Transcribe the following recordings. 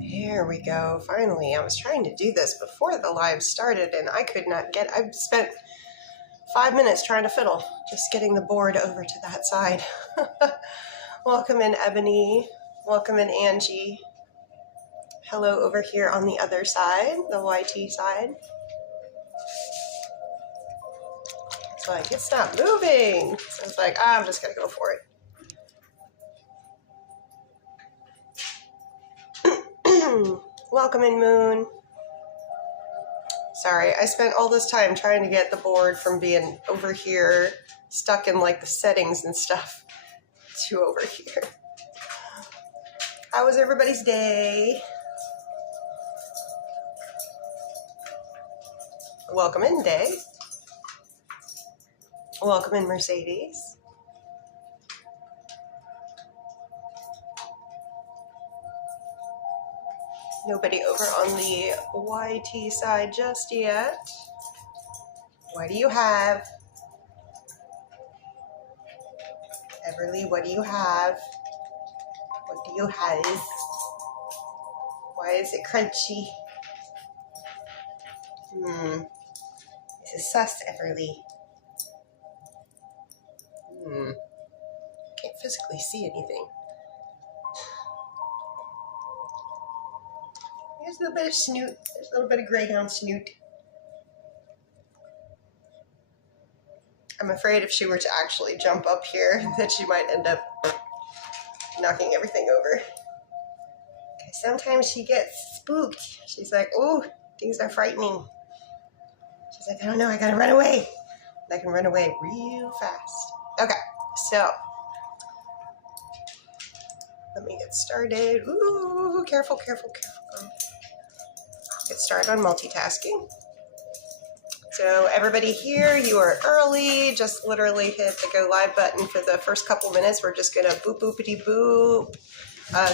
Here we go. Finally, I was trying to do this before the live started and I could not get, I spent 5 minutes trying to fiddle, just getting the board over to that side. Welcome in, Ebony. Welcome in, Angie. Hello over here on the other side, the YT side. It's like, it's not moving. So I was like, I'm just gonna go for it. Welcome in, Moon. Sorry, I spent all this time trying to get the board from being over here, stuck in like the settings and stuff, to over here. How was everybody's day? Welcome in, Day. Welcome in, Mercedes. Nobody over on the YT side just yet. What do you have? Everly, what do you have? What do you have? Why is it crunchy? This is sus, Everly. Can't physically see anything. There's a little bit of snoot. There's a little bit of greyhound snoot. I'm afraid if she were to actually jump up here, that she might end up knocking everything over. Because sometimes she gets spooked. She's like, oh, things are frightening. She's like, I don't know, I gotta run away. And I can run away real fast. Okay, so let me get started. Ooh, careful, careful, careful. Get started on multitasking. So everybody here, you are early. Just literally hit the go live button for the first couple minutes. We're just gonna boop, boopity boop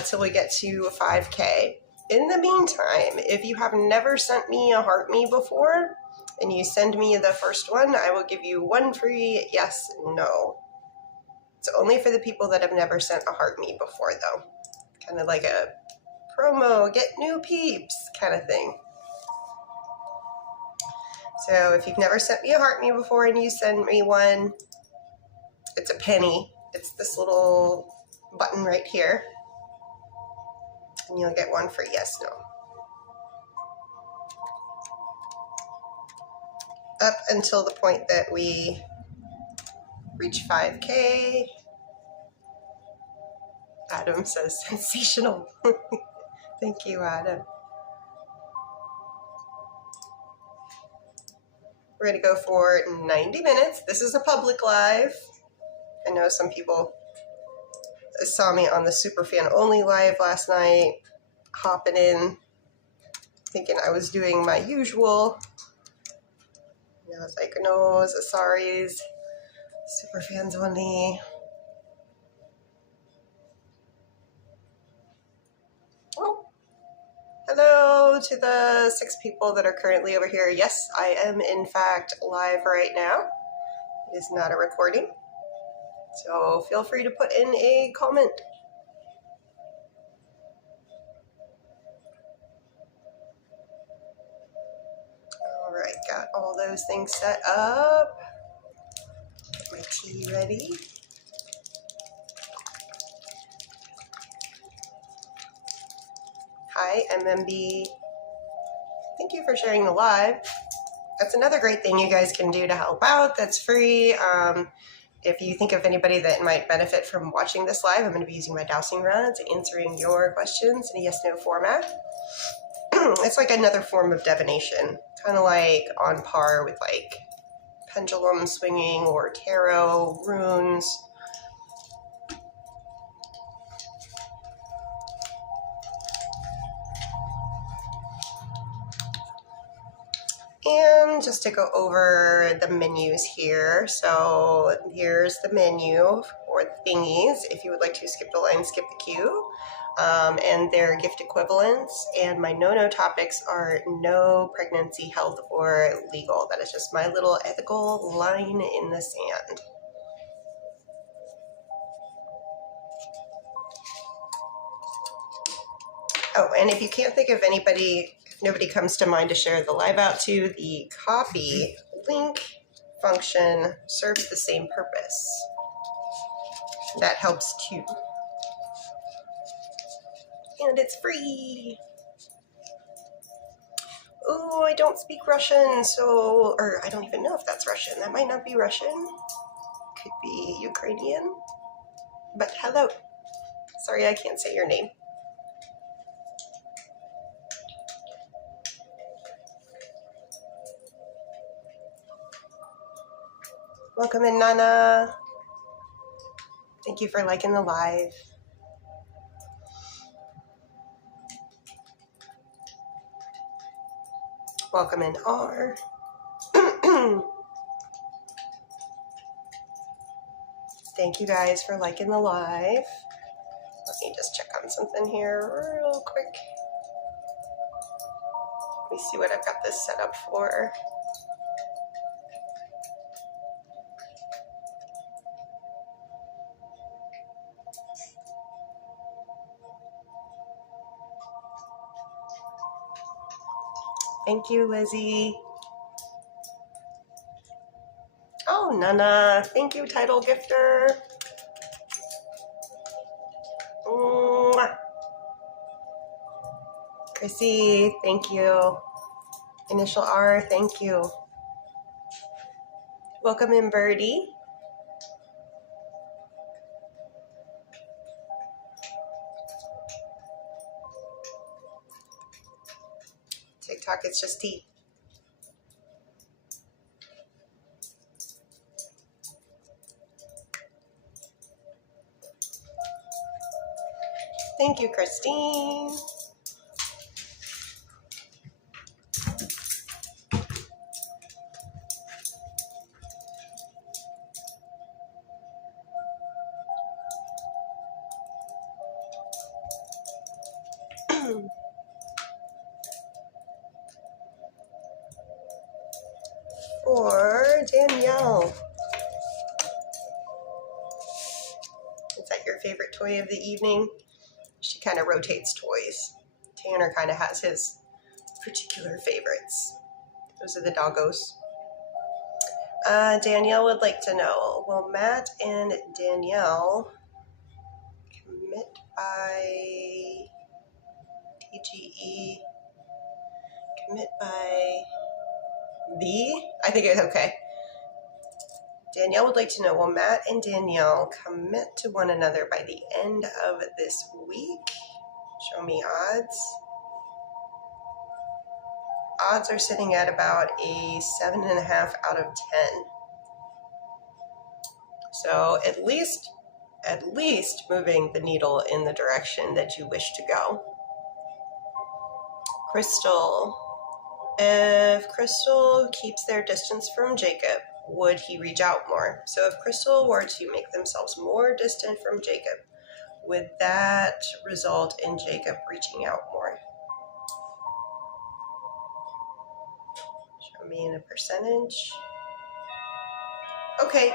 till we get to 5K. In the meantime, if you have never sent me a heart me before and you send me the first one, I will give you one free yes, no. It's only for the people that have never sent a heart me before though. Kind of like a promo, get new peeps kind of thing. So if you've never sent me a heart me before and you send me one, it's a penny. It's this little button right here. And you'll get one for yes, no. Up until the point that we reach 5K. Adam says sensational. Thank you, Adam. We're going to go for 90 minutes. This is a public live. I know some people saw me on the Superfan Only live last night, hopping in, thinking I was doing my usual. And I was like, no, sorry, Superfans Only. Oh, hello to the 6 people that are currently over here. Yes, I am in fact live right now. It is not a recording. So feel free to put in a comment. All right, got all those things set up. Get my tea ready. Hi, MMB. Thank you for sharing the live. That's another great thing you guys can do to help out. That's free. If you think of anybody that might benefit from watching this live, I'm going to be using my dowsing rods, answering your questions in a yes-no format. It's like another form of divination, kind of like on par with like pendulum swinging or tarot, runes. And just to go over the menus here. So here's the menu for the thingies. If you would like to skip the line, skip the queue. And their gift equivalents. And my no-no topics are no pregnancy, health, or legal. That is just my little ethical line in the sand. Oh, and if you can't think of anybody, if nobody comes to mind to share the live out to, the copy link function serves the same purpose. That helps too. And it's free. Oh, I don't speak Russian, so, or I don't even know if that's Russian. That might not be Russian. Could be Ukrainian. But hello. Sorry, I can't say your name. Welcome in, Nana. Thank you for liking the live. Welcome in, R. Thank you guys for liking the live. Let me just check on something here real quick. Let me see what I've got this set up for. Thank you, Lizzie. Oh, Nana. Thank you, title gifter. Mwah. Chrissy, thank you. Initial R, thank you. Welcome in, Birdie. TikTok, it's just tea. Thank you, Christine. For Danielle. Is that your favorite toy of the evening? She kind of rotates toys. Tanner kind of has his particular favorites. Those are the doggos. Danielle would like to know, will Matt and Danielle commit by TGE? Commit by B? I think it's okay. Danielle would like to know, will Matt and Danielle commit to one another by the end of this week? Show me odds. Odds are sitting at about a 7.5 out of 10. So at least moving the needle in the direction that you wish to go. Crystal. If Crystal keeps their distance from Jacob, would he reach out more? So if Crystal were to make themselves more distant from Jacob, would that result in Jacob reaching out more? Show me in a percentage. Okay,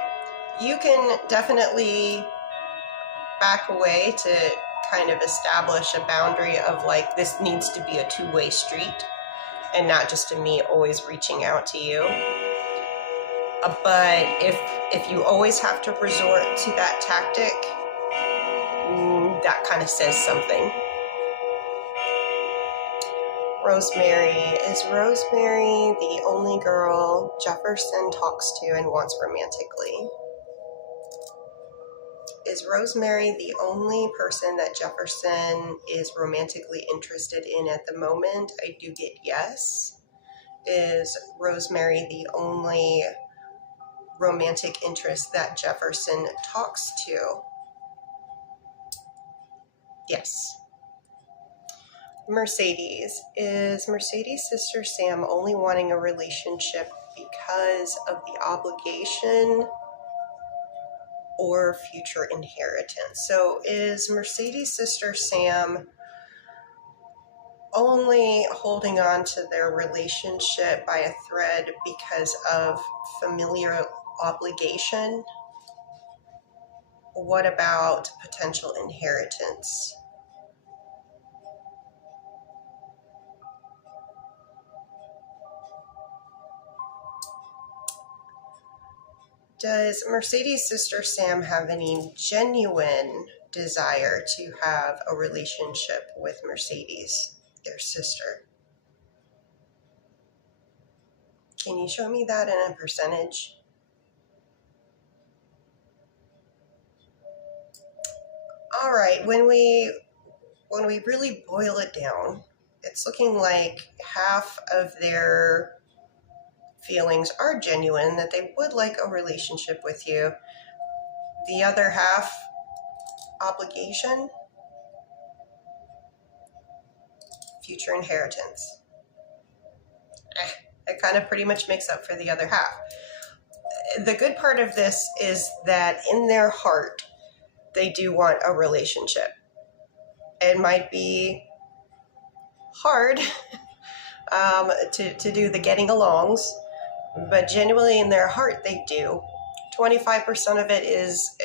you can definitely back away to kind of establish a boundary of like, this needs to be a two-way street and not just a me always reaching out to you. But if you always have to resort to that tactic, that kind of says something. Rosemary. Is Rosemary the only girl Jefferson talks to and wants romantically? Is Rosemary the only person that Jefferson is romantically interested in at the moment? I do get yes. Is Rosemary the only romantic interest that Jefferson talks to? Yes. Mercedes. Is Mercedes' sister Sam only wanting a relationship because of the obligation or future inheritance? So is Mercedes' sister Sam only holding on to their relationship by a thread because of familiar obligation? What about potential inheritance? Does Mercedes' sister Sam have any genuine desire to have a relationship with Mercedes, their sister? Can you show me that in a percentage? All right, when we really boil it down, it's looking like half of their feelings are genuine, that they would like a relationship with you. The other half, obligation, future inheritance. It kind of pretty much makes up for the other half. The good part of this is that in their heart, they do want a relationship. It might be hard to do the getting alongs, but genuinely in their heart, they do. 25% of it is,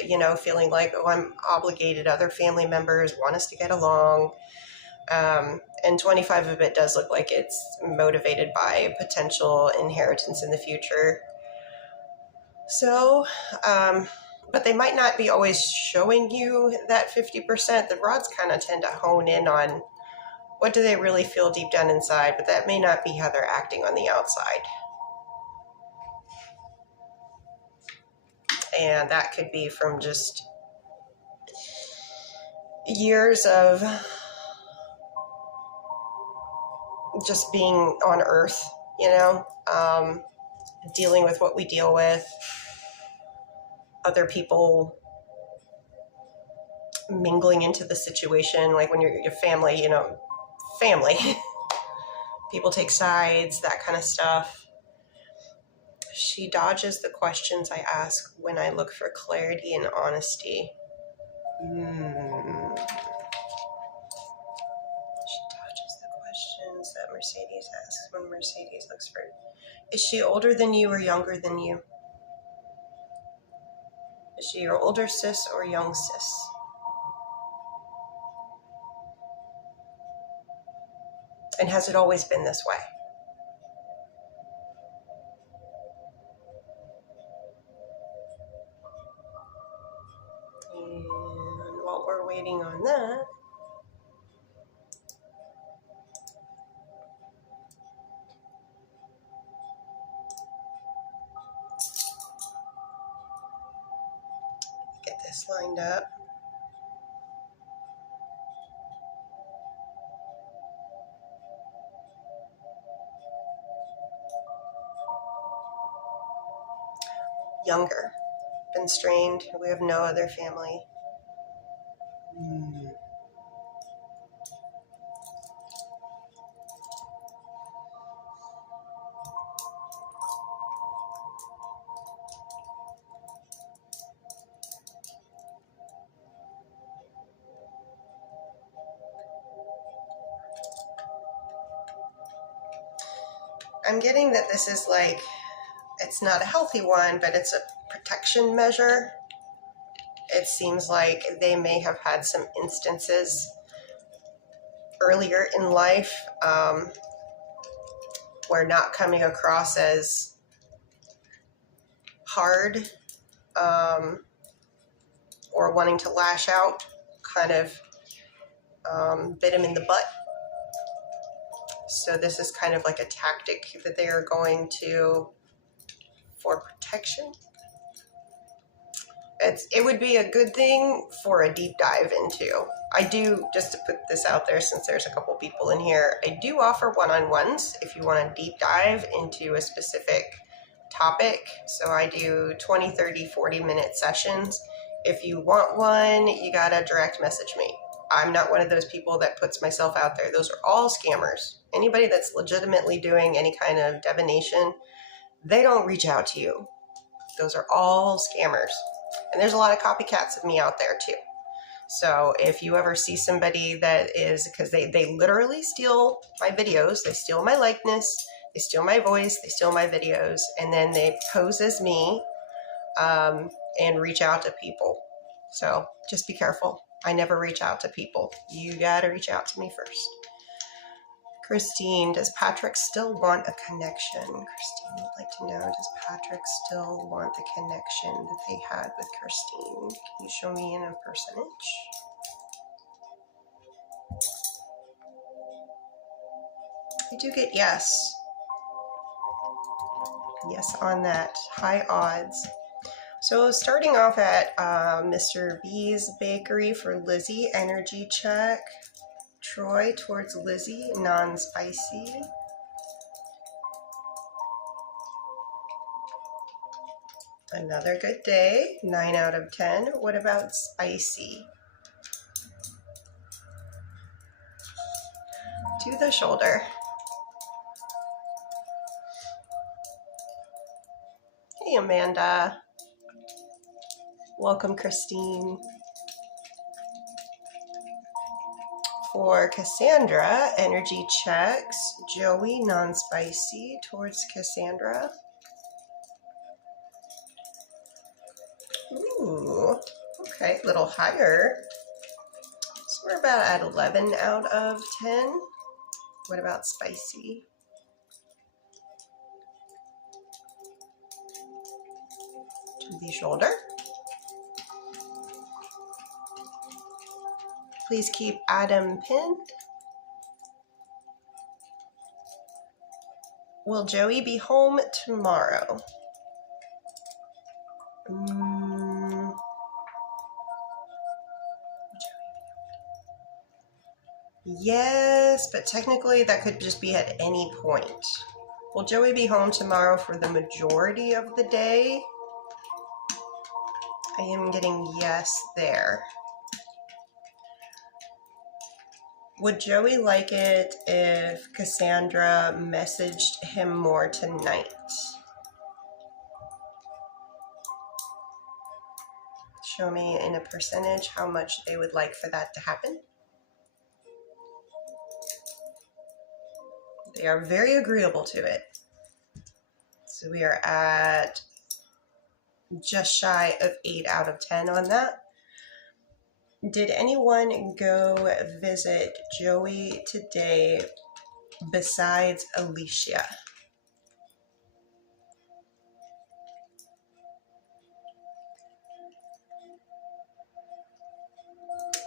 feeling like, oh, I'm obligated. Other family members want us to get along. And 25 of it does look like it's motivated by potential inheritance in the future. So, but they might not be always showing you that 50%. The rods kind of tend to hone in on what do they really feel deep down inside, but that may not be how they're acting on the outside. And that could be from just years of just being on Earth, dealing with what we deal with, other people mingling into the situation, like when you're your family, family. People take sides, that kind of stuff. She dodges the questions I ask when I look for clarity and honesty. She dodges the questions that Mercedes asks when Mercedes looks for... Is she older than you or younger than you? Is she your older sis or young sis? And has it always been this way? And while we're waiting on that, get this lined up. Younger, been strained. We have no other family. I'm getting that this is like, it's not a healthy one, but it's a protection measure. It seems like they may have had some instances earlier in life where not coming across as hard or wanting to lash out kind of bit him in the butt. So this is kind of like a tactic that they are going to for protection. It would be a good thing for a deep dive into. I do, just to put this out there since there's a couple people in here, I do offer one-on-ones if you want a deep dive into a specific topic. So I do 20, 30, 40-minute sessions. If you want one, you gotta direct message me. I'm not one of those people that puts myself out there. Those are all scammers. Anybody that's legitimately doing any kind of divination, they don't reach out to you. Those are all scammers. And there's a lot of copycats of me out there too. So if you ever see somebody that is, because they literally steal my videos, they steal my likeness, they steal my voice, they steal my videos, and then they pose as me and reach out to people. So just be careful. I never reach out to people. You got to reach out to me first. Christine, does Patrick still want a connection? Christine would like to know, does Patrick still want the connection that they had with Christine? Can you show me in a percentage? I do get yes. Yes on that. High odds. So starting off at Mr. B's Bakery for Lizzie, energy check. Troy towards Lizzie, non-spicy. Another good day, 9 out of 10. What about spicy? To the shoulder. Hey, Amanda. Welcome, Christine. For Cassandra, energy checks. Joey, non-spicy towards Cassandra. Ooh, okay, a little higher. So we're about at 11 out of 10. What about spicy? To the shoulder. Please keep Adam pinned. Will Joey be home tomorrow? Yes, but technically that could just be at any point. Will Joey be home tomorrow for the majority of the day? I am getting yes there. Would Joey like it if Cassandra messaged him more tonight? Show me in a percentage how much they would like for that to happen. They are very agreeable to it. So we are at just shy of 8 out of 10 on that. Did anyone go visit Joey today besides Alicia?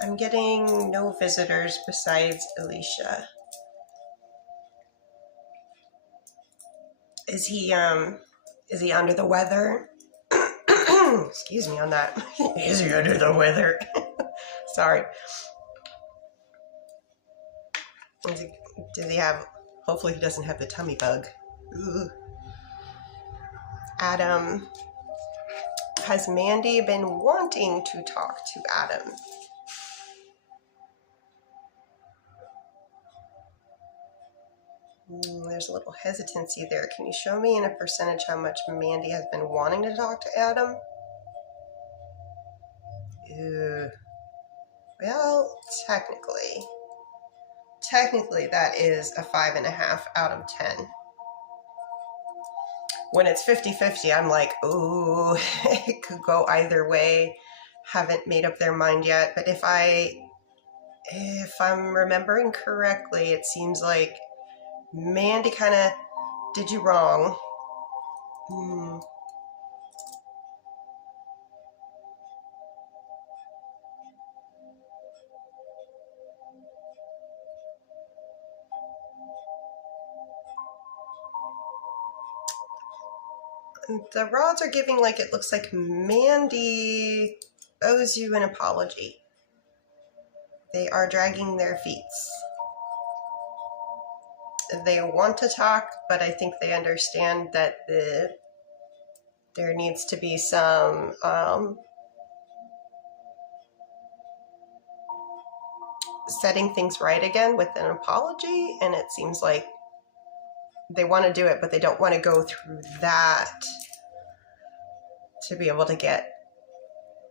I'm getting no visitors besides Alicia. Is he under the weather? Excuse me on that. Is he under the weather? Sorry. Does he have, hopefully he doesn't have the tummy bug. Ooh. Adam, has Mandy been wanting to talk to Adam? There's a little hesitancy there. Can you show me in a percentage how much Mandy has been wanting to talk to Adam? Well, technically that is a 5.5 out of 10. When it's 50-50, I'm like, ooh, it could go either way. Haven't made up their mind yet. But if I'm remembering correctly, it seems like Mandy kind of did you wrong. The rods are giving like it looks like Mandy owes you an apology. They are dragging their feet. They want to talk, but I think they understand that there needs to be some setting things right again with an apology, and it seems like they want to do it, but they don't want to go through that to be able to get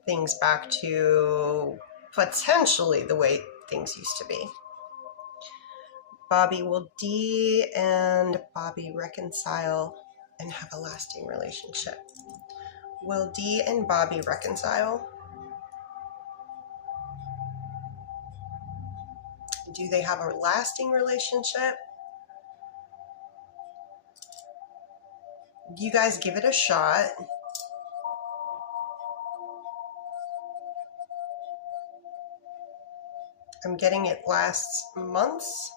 things back to potentially the way things used to be. Bobby, will Dee and Bobby reconcile and have a lasting relationship? Will Dee and Bobby reconcile? Do they have a lasting relationship? You guys give it a shot. I'm getting it lasts months,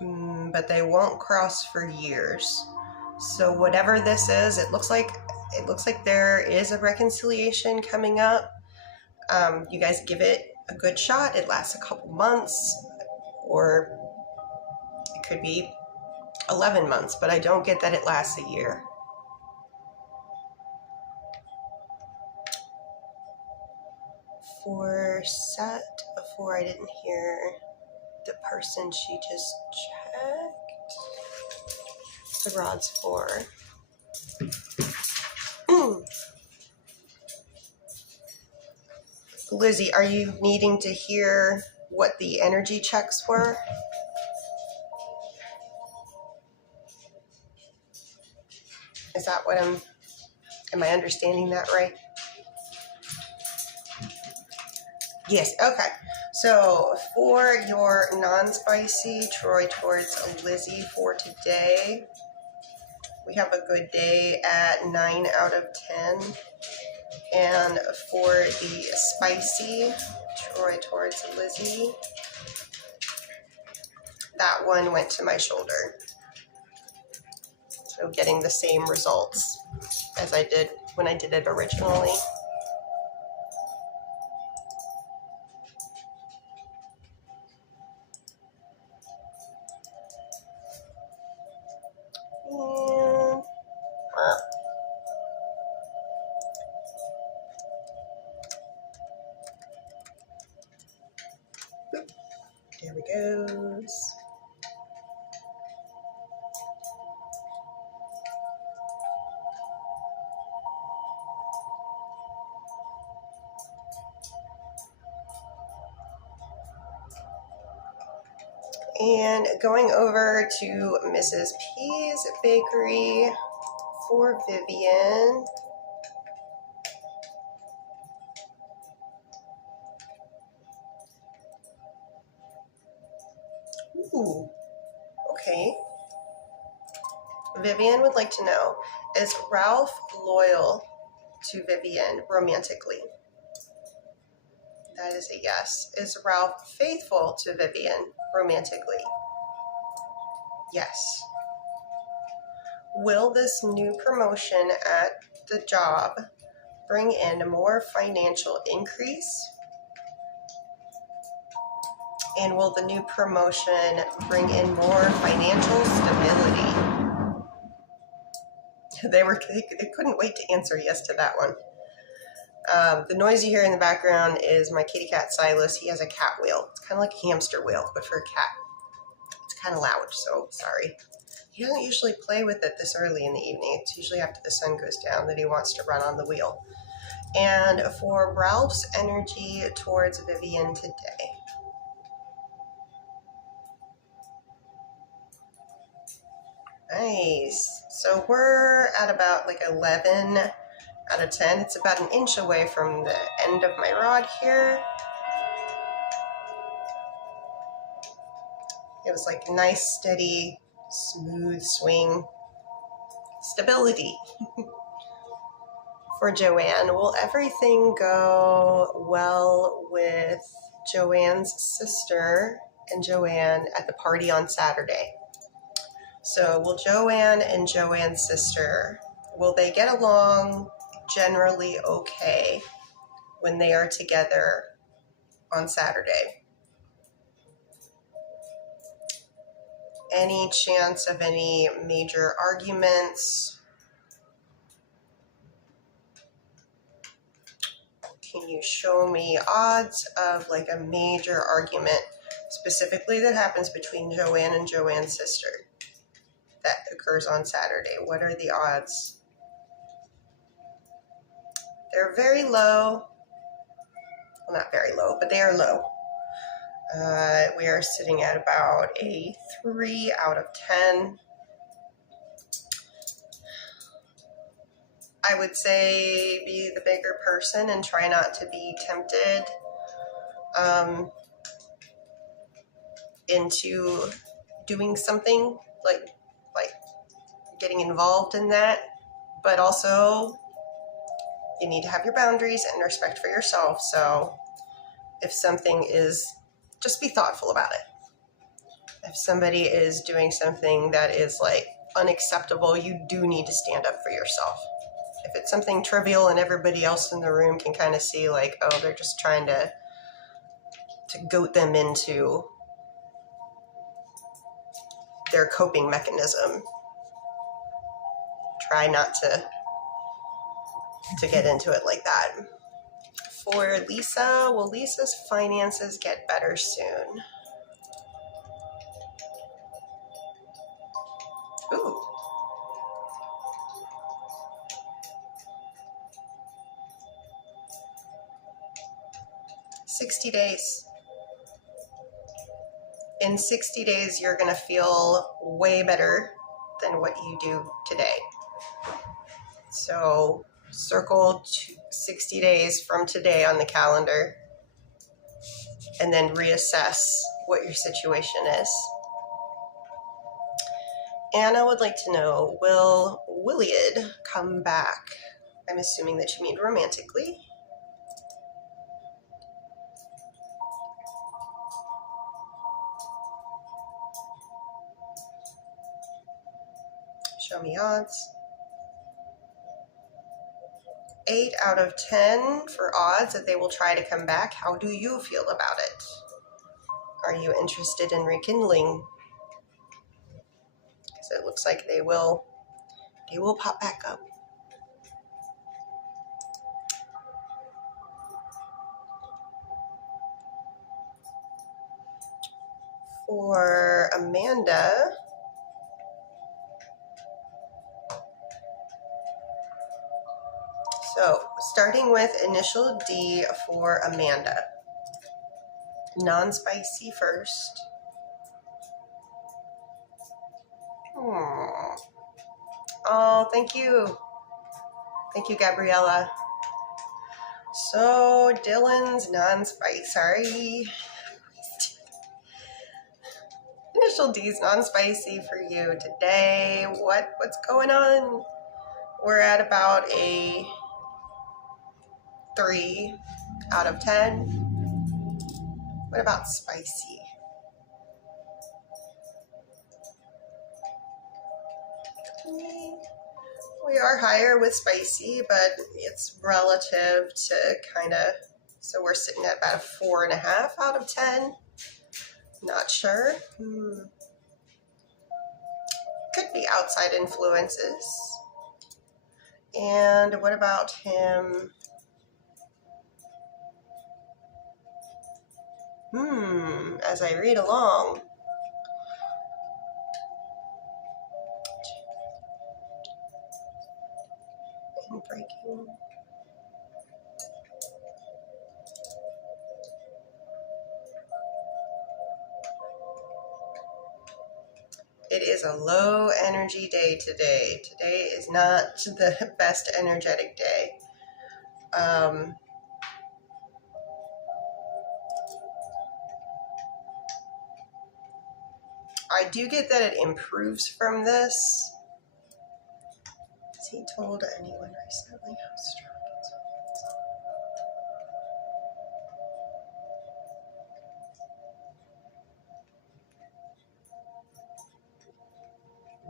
but they won't cross for years. So whatever this is, it looks like there is a reconciliation coming up. You guys give it a good shot. It lasts a couple months, or it could be 11 months, but I don't get that it lasts a year. For set before, I didn't hear the person she just checked. The rod's for. Lizzie, are you needing to hear what the energy checks were? Is that what am I understanding that right? Yes, okay. So for your non-spicy Troy towards Lizzie for today, we have a good day at 9 out of 10. And for the spicy Troy towards Lizzie, that one went to my shoulder. So getting the same results as I did when I did it originally. There we goes. And going over to Mrs. P's Bakery for Vivian. Ooh, okay. Vivian would like to know, is Ralph loyal to Vivian romantically? That is a yes. Is Ralph faithful to Vivian romantically? Yes. Will this new promotion at the job bring in more financial increase? And will the new promotion bring in more financial stability? They couldn't wait to answer yes to that one. The noise you hear in the background is my kitty cat Silas. He has a cat wheel. It's kind of like a hamster wheel, but for a cat. It's kind of loud, so sorry. He doesn't usually play with it this early in the evening. It's usually after the sun goes down that he wants to run on the wheel. And for Ralph's energy towards Vivian today. Nice. So we're at about like 11 out of 10. It's about an inch away from the end of my rod here. It was like nice, steady, smooth swing. Stability. For Joanne, will everything go well with Joanne's sister and Joanne at the party on Saturday? So will Joanne and Joanne's sister, will they get along generally okay when they are together on Saturday? Any chance of any major arguments? Can you show me odds of like a major argument specifically that happens between Joanne and Joanne's sister that occurs on Saturday? What are the odds? They're very low. Well, not very low, but they are low. We are sitting at about a 3 out of 10. I would say be the bigger person and try not to be tempted into doing something like getting involved in that, but also you need to have your boundaries and respect for yourself. So if something is, just be thoughtful about it. If somebody is doing something that is like unacceptable, you do need to stand up for yourself. If it's something trivial and everybody else in the room can kind of see like, oh, they're just trying to goat them into their coping mechanism, try not to get into it like that. For Lisa, will Lisa's finances get better soon? Ooh. 60 days. In 60 days, you're going to feel way better than what you do today. So circle 60 days from today on the calendar and then reassess what your situation is. Anna would like to know, will Williad come back? I'm assuming that you mean romantically. Show me odds. 8 out of 10 for odds that they will try to come back. How do you feel about it? Are you interested in rekindling? Because it looks like they will pop back up. For Amanda, so starting with initial D for Amanda. Non-spicy first. Oh, thank you. Thank you, Gabriella. So Dylan's non-spicy, sorry. Initial D's non-spicy for you today. What's going on? We're at about a 3 out of 10. What about spicy? We are higher with spicy, but it's relative to kind of, so we're sitting at about a 4.5 out of 10. Not sure. Could be outside influences. And what about him? As I read along. Breaking. It is a low energy day today. Today is not the best energetic day. I do get that it improves from this. Has he told anyone recently how strong it is?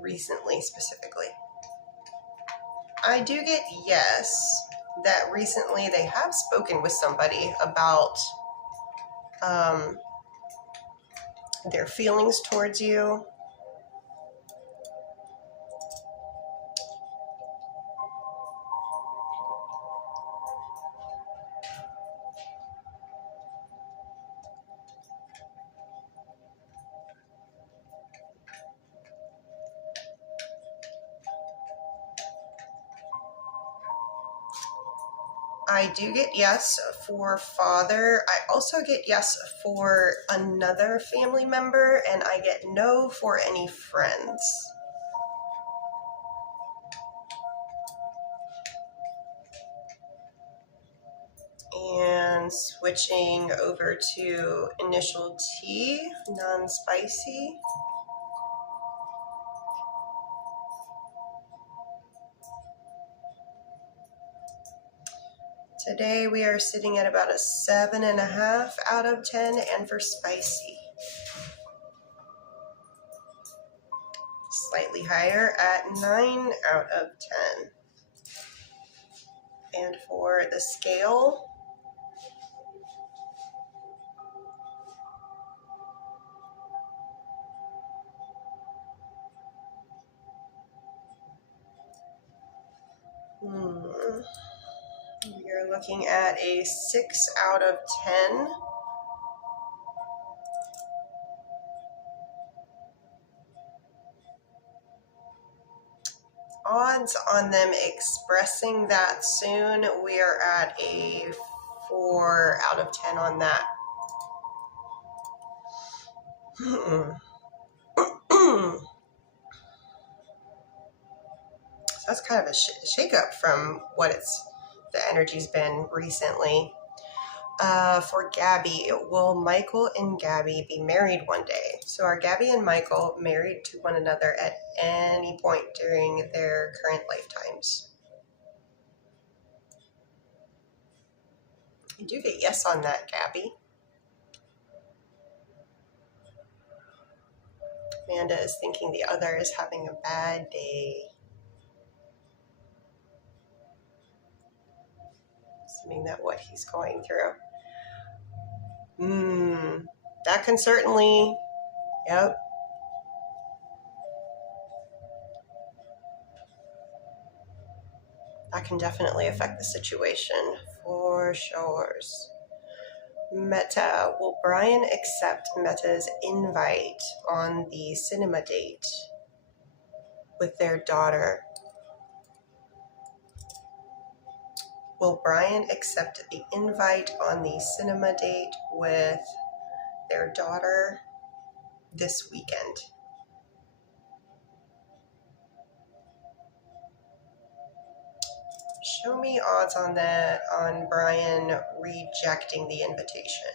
Recently, specifically. I do get yes, that recently they have spoken with somebody about their feelings towards you. I do get yes for father. I also get yes for another family member, and I get no for any friends. And switching over to initial T, non-spicy. Today we are sitting at about a 7.5 out of 10, and for spicy, slightly higher at 9 out of 10. And for the scale, we are looking at a 6 out of 10. Odds on them expressing that soon, we are at a 4 out of 10 on that. So that's kind of a shake-up from what the energy's been recently. For Gabby, will Michael and Gabby be married one day? So are Gabby and Michael married to one another at any point during their current lifetimes? You do get yes on that, Gabby. Amanda is thinking the other is having a bad day. Assuming that what he's going through. That can certainly, yep. That can definitely affect the situation for sure. Meta, will Brian accept Meta's invite on the cinema date with their daughter? Will Brian accept the invite on the cinema date with their daughter this weekend? Show me odds on that, on Brian rejecting the invitation.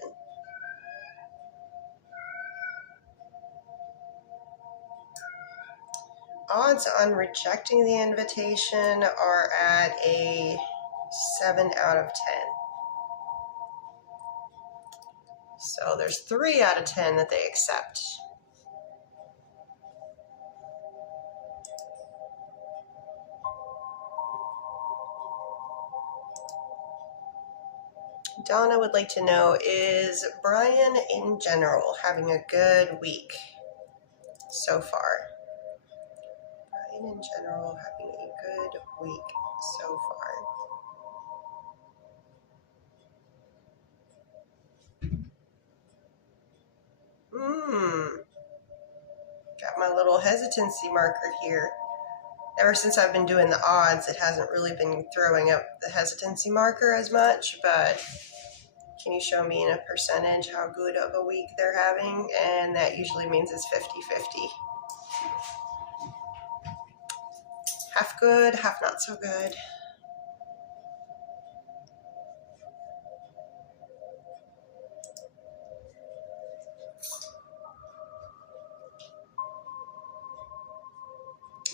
Odds on rejecting the invitation are at a 7 out of 10. So there's 3 out of 10 that they accept. Donna would like to know, is Brian in general having a good week so far? Brian in general having a good week so far. Got my little hesitancy marker here. Ever since I've been doing the odds, it hasn't really been throwing up the hesitancy marker as much, but can you show me in a percentage how good of a week they're having? And that usually means it's 50-50. Half good, half not so good.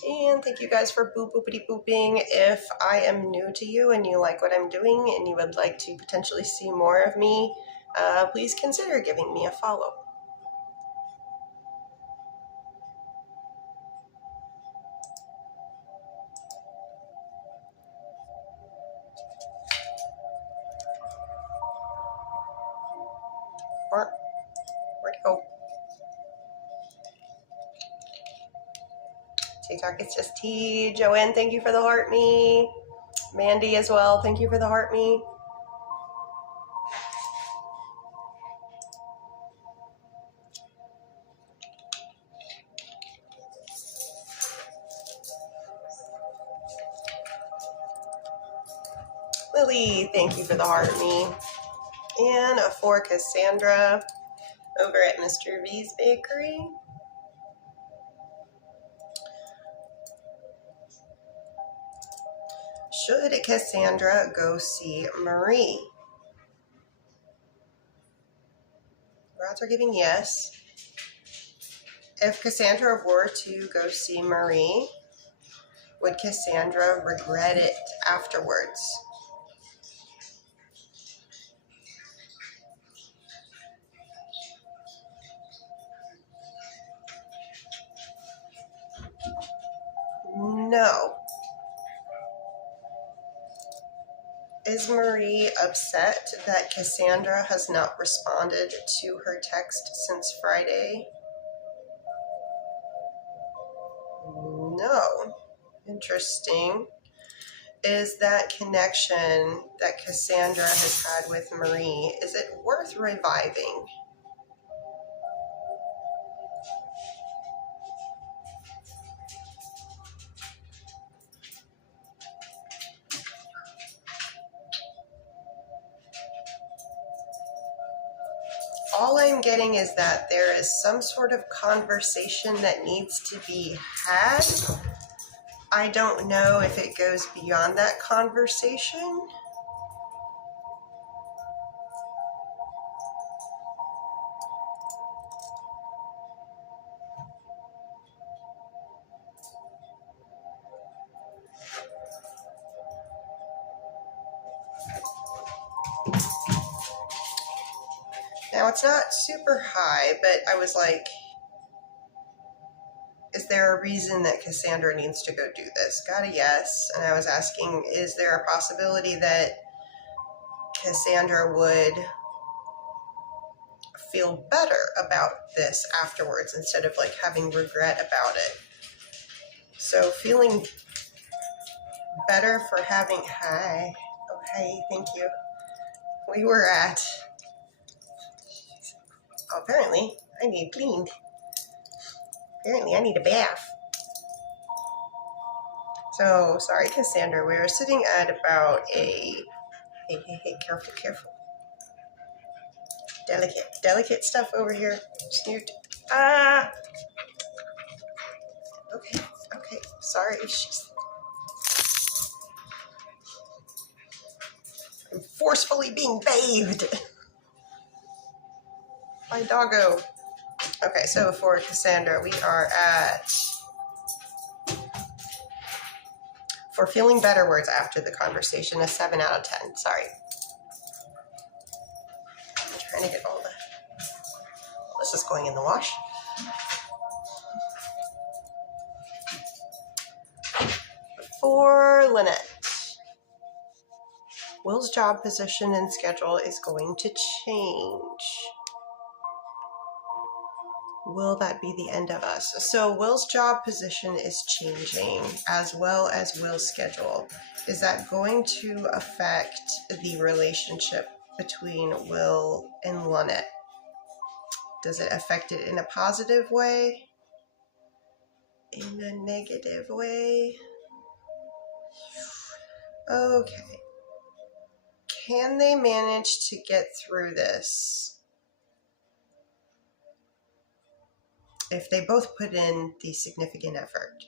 And thank you guys for boopity booping. If I am new to you and you like what I'm doing and you would like to potentially see more of me, please consider giving me a follow. Where'd it go? TikTok, it's just T. Joanne, thank you for the heart me. Mandy as well, thank you for the heart me. Lily, thank you for the heart me. And for Cassandra over at Mr. V's Bakery. Should Cassandra go see Marie? Rods are giving yes. If Cassandra were to go see Marie, would Cassandra regret it afterwards? know. Is Marie upset that Cassandra has not responded to her text since Friday? No. Interesting. Is that connection that Cassandra has had with Marie, is it worth reviving? All I'm getting is that there is some sort of conversation that needs to be had. I don't know if it goes beyond that conversation. Now, it's not super high, but I was like, is there a reason that Cassandra needs to go do this? Got a yes. And I was asking, is there a possibility that Cassandra would feel better about this afterwards instead of like having regret about it? So feeling better for having, hi. Oh, hey, thank you. We were at, oh, apparently I need cleaned. Apparently I need a bath. So, sorry, Cassandra, we were sitting at about a, hey, careful, careful. Delicate stuff over here. Snoot. Ah! Okay, sorry, I'm forcefully being bathed by doggo. Okay, so for Cassandra, we are at, for feeling better words after the conversation, a 7 out of 10. Sorry. I'm trying to get all the, this is going in the wash. For Lynette, Will's job position and schedule is going to change. Will that be the end of us? So Will's job position is changing, as well as Will's schedule. Is that going to affect the relationship between Will and Lynette? Does it affect it in a positive way? In a negative way? Okay. Can they manage to get through this if they both put in the significant effort?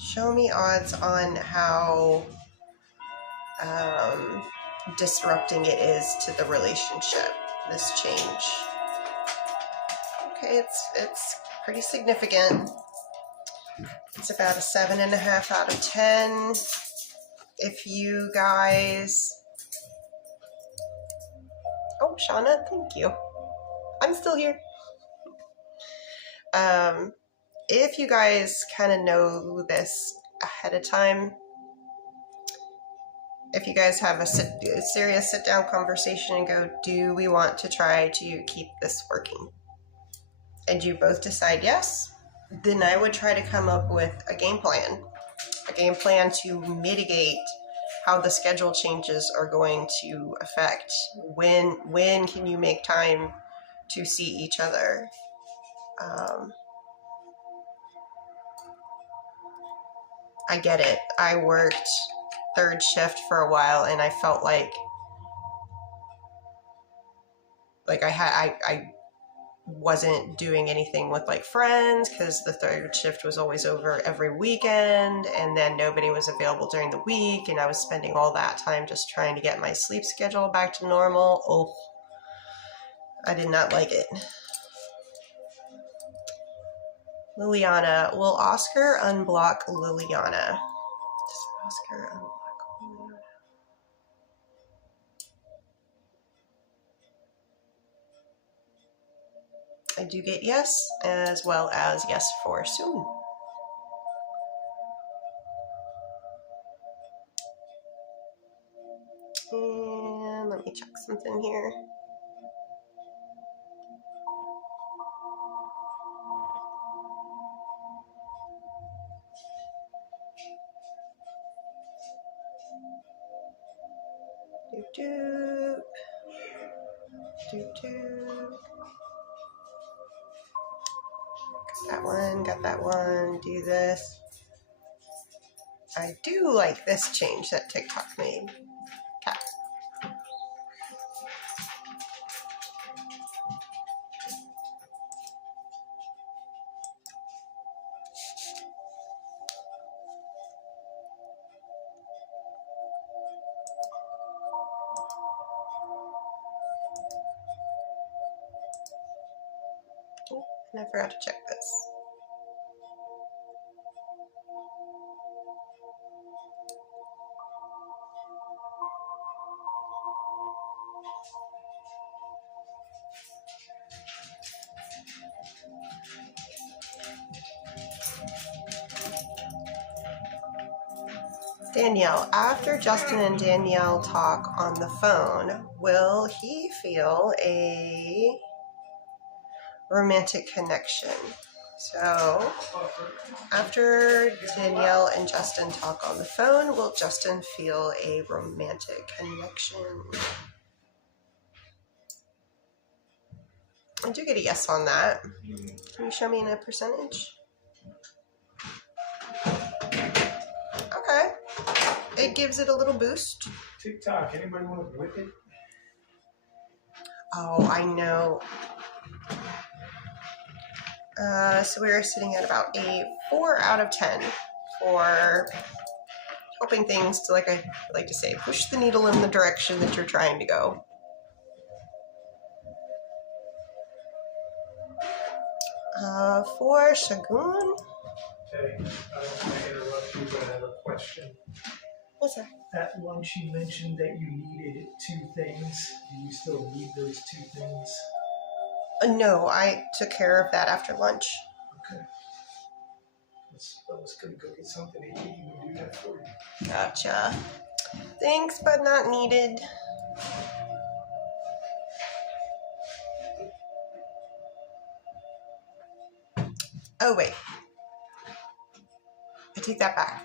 Show me odds on how disrupting it is to the relationship, this change. Okay, it's pretty significant. It's about a 7.5 out of 10. If you guys, oh, Shauna, thank you. I'm still here. If you guys kind of know this ahead of time, if you guys have a serious sit-down conversation and go, do we want to try to keep this working? And you both decide yes, then I would try to come up with a game plan to mitigate how the schedule changes are going to affect. When can you make time to see each other? I get it. I worked third shift for a while and I felt like I wasn't doing anything with like friends because the third shift was always over every weekend, and then nobody was available during the week, and I was spending all that time just trying to get my sleep schedule back to normal. Oh, I did not like it. Liliana, will Oscar unblock Liliana? Does Oscar unblock Liliana? I do get yes, as well as yes for soon. And let me check something here. Doop, doop, doop. Got that one, do this. I do like this change that TikTok made. Okay. Oh, and I forgot to check this. Danielle, after Justin and Danielle talk on the phone, will he feel a romantic connection? So, after Danielle and Justin talk on the phone, will Justin feel a romantic connection? I do get a yes on that. Can you show me in a percentage? Okay. It gives it a little boost. TikTok, anybody want to whip it? Oh, I know. So we're sitting at about a 4 out of 10 for helping things to, like I like to say, push the needle in the direction that you're trying to go. For Shagun. Hey, I don't want to interrupt you, but I have a question. What's that? At lunch, you mentioned that you needed 2 things. Do you still need those 2 things? No, I took care of that after lunch. Okay. I was going to go get something to eat and do that for you. Gotcha. Thanks, but not needed. Oh, wait. I take that back.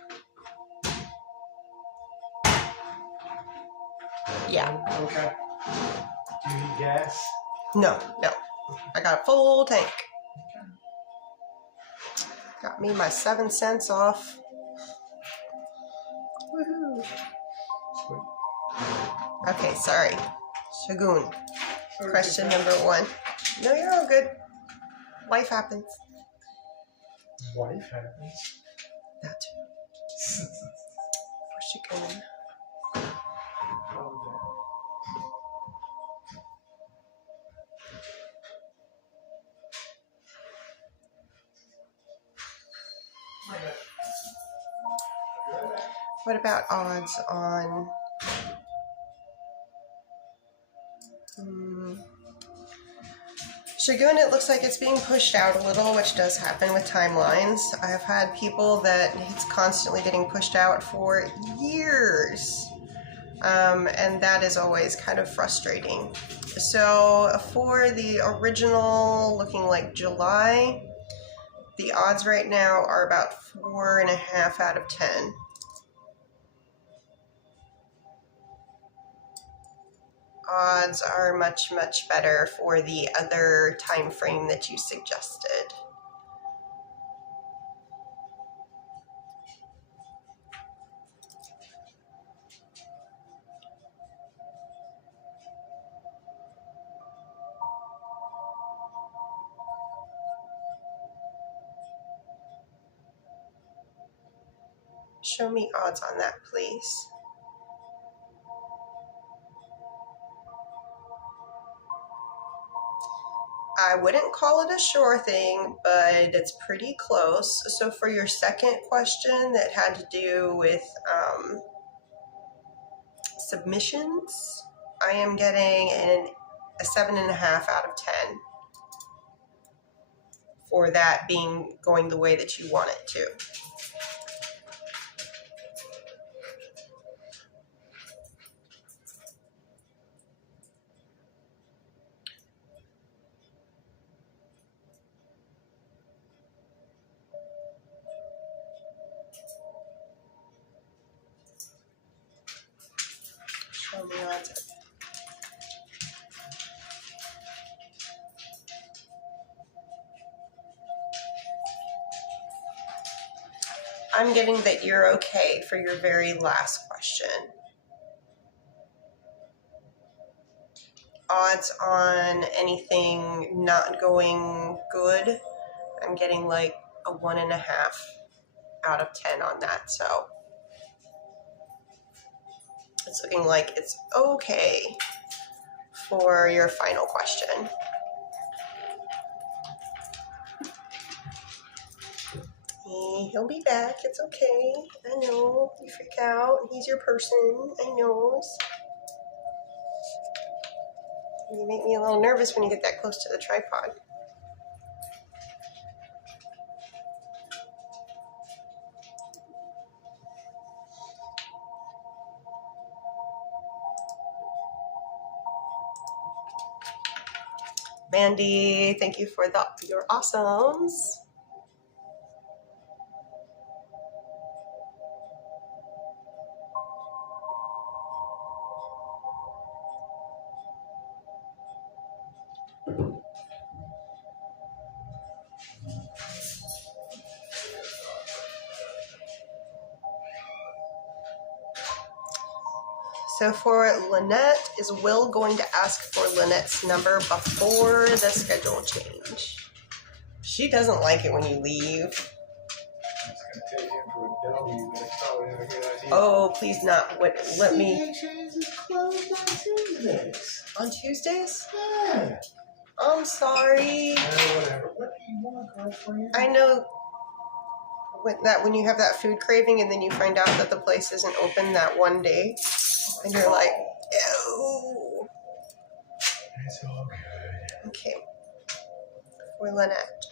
Yeah. Okay. Do you need gas? No. I got a full tank. Got me my 7 cents off. Woohoo. Sweet. Okay, sorry. Shagun. Sorry, Question number 1. No, you're all good. Life happens. Life happens. That too. For Shagun. What about odds on Shagun? It looks like it's being pushed out a little, which does happen with timelines. I've had people that it's constantly getting pushed out for years, and that is always kind of frustrating. So for the original, looking like July, the odds right now are about 4.5 out of 10. Odds are much, much better for the other time frame that you suggested. Show me odds on that, please. I wouldn't call it a sure thing, but it's pretty close. So for your second question that had to do with submissions, I am getting a 7.5 out of 10. for that going the way that you want it to. Show me lots of. I'm getting that you're okay for your very last question. Odds on anything not going good, I'm getting like a 1.5 out of 10 on that. So it's looking like it's okay for your final question. He'll be back. It's okay. I know. You freak out. He's your person. I know. You make me a little nervous when you get that close to the tripod. Mandy, thank you for your awesomes. So for Lynette, is Will going to ask for Lynette's number before the schedule change? She doesn't like it when you leave. I'm just gonna take him for a W. That's probably not a good idea. Oh, please not. Let me. CHS is closed on Tuesdays. On Tuesdays? Yeah. I'm sorry. Whatever. What do you want, girlfriend? I know when you have that food craving and then you find out that the place isn't open that one day, and you're like, ew. It's all good. Okay. For Lynette.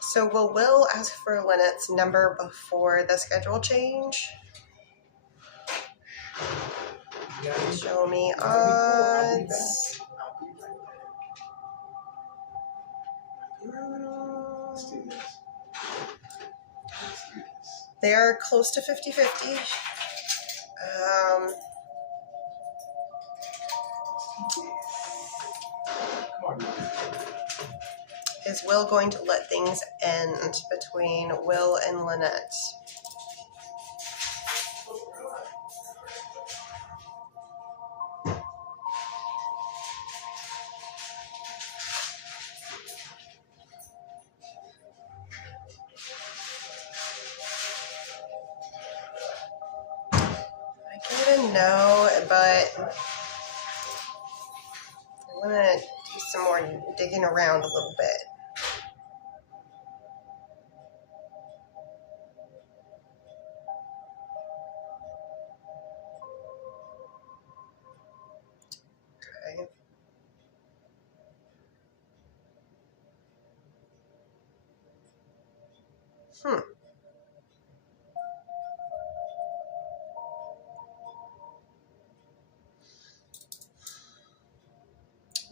So will Will ask for Lynette's number before the schedule change? Yeah. Show me I'll be odds. Let's do this. They are close to 50-50. Come on, man. Is Will going to let things end between Will and Lynette? I kind of know, but I want to do some more digging around a little bit. Okay.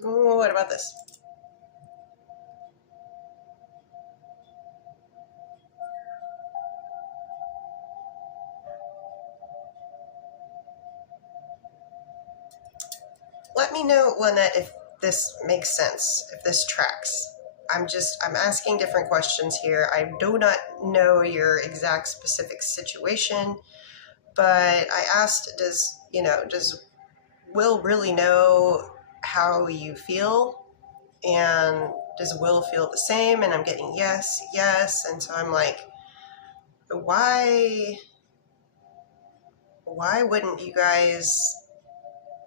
Ooh, what about this? Let me know, Lynette, if this makes sense, if this tracks. I'm asking different questions here. I do not know your exact specific situation, but I asked, does Will really know how you feel? And does Will feel the same? And I'm getting yes, yes. And so I'm like, why wouldn't you guys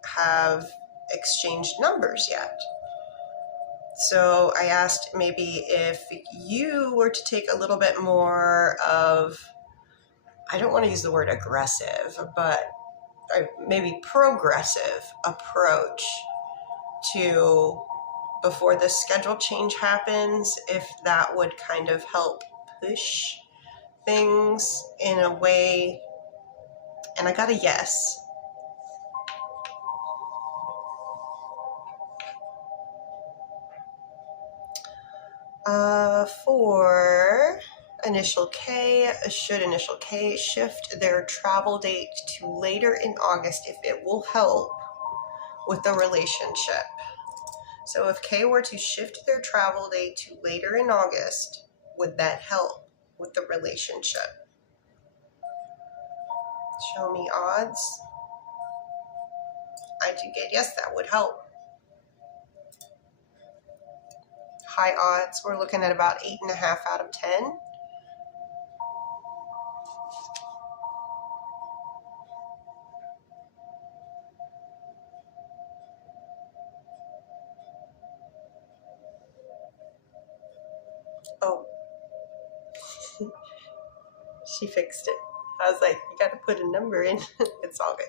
have exchanged numbers yet? So I asked maybe if you were to take a little bit more of, I don't want to use the word aggressive, but maybe progressive approach to before the schedule change happens, if that would kind of help push things in a way. And I got a yes. For initial K, should initial K shift their travel date to later in August if it will help with the relationship? So if K were to shift their travel date to later in August, would that help with the relationship? Show me odds. I do get yes, that would help. High odds, we're looking at about 8.5 out of 10. Oh, she fixed it. I was like, you got to put a number in. It's all good.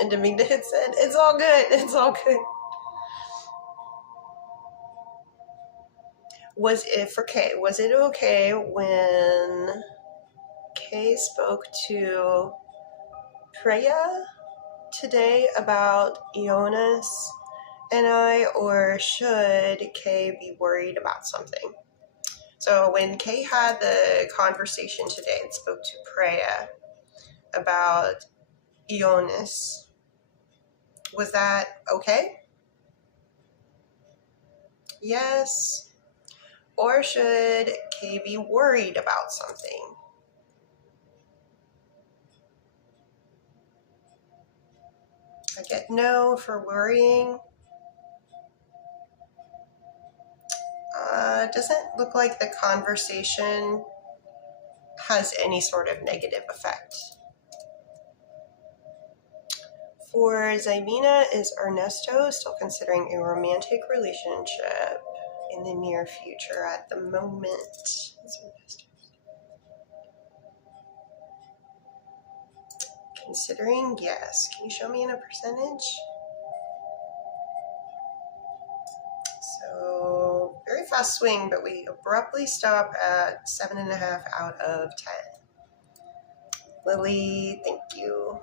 And Demeanna had said, it's all good. It's all good. Was it for Kay? Was it okay when Kay spoke to Priya today about Ionis and I, or should Kay be worried about something? So when Kay had the conversation today and spoke to Priya about Ionis, was that okay? Yes. Or should Kay be worried about something? I get no for worrying. Doesn't look like the conversation has any sort of negative effect. For Zymina, is Ernesto still considering a romantic relationship in the near future at the moment? Considering, yes. Can you show me in a percentage? So, very fast swing, but we abruptly stop at 7.5 out of 10. Lily, thank you.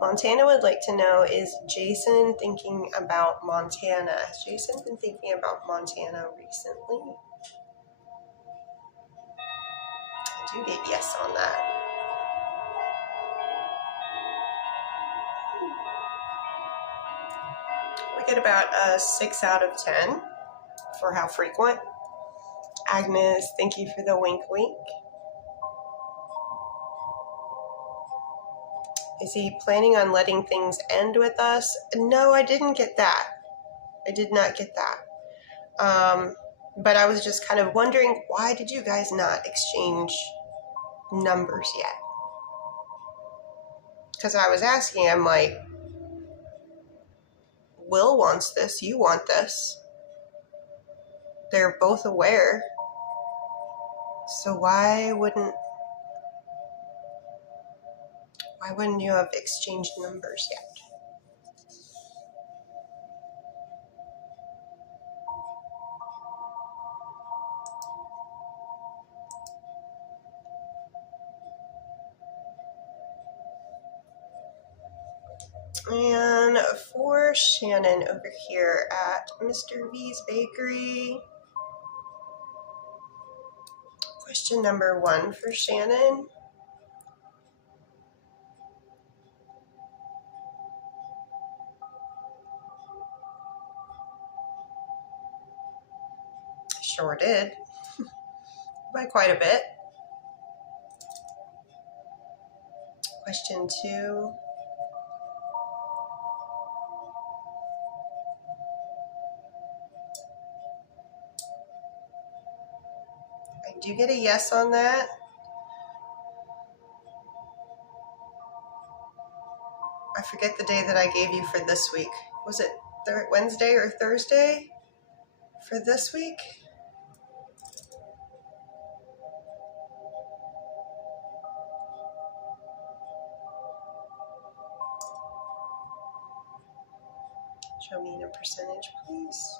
Montana would like to know, is Jason thinking about Montana? Has Jason been thinking about Montana recently? I do get yes on that. We get about a 6 out of 10 for how frequent. Agnes, thank you for the wink wink. Is he planning on letting things end with us? No, I didn't get that. I did not get that. But I was just kind of wondering, why did you guys not exchange numbers yet? Because I was asking him, like, Will wants this, you want this. They're both aware. So why wouldn't you have exchanged numbers yet? And for Shannon over here at Mr. V's Bakery, question number 1 for Shannon. Sure did. By quite a bit. Question 2. Did you get a yes on that? I forget the day that I gave you for this week. Was it Wednesday or Thursday for this week? Show me in a percentage, please.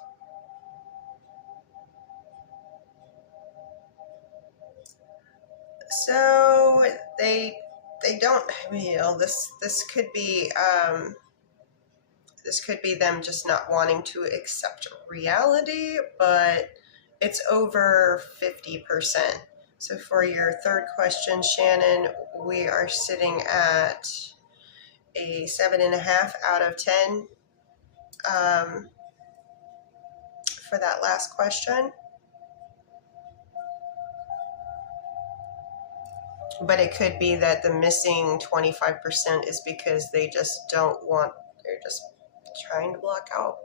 So they don't, you know, this could be them just not wanting to accept reality, but it's over 50%. So for your third question, Shannon, we are sitting at a 7.5 out of 10 for that last question. But it could be that the missing 25% is because they just don't want, they're just trying to block out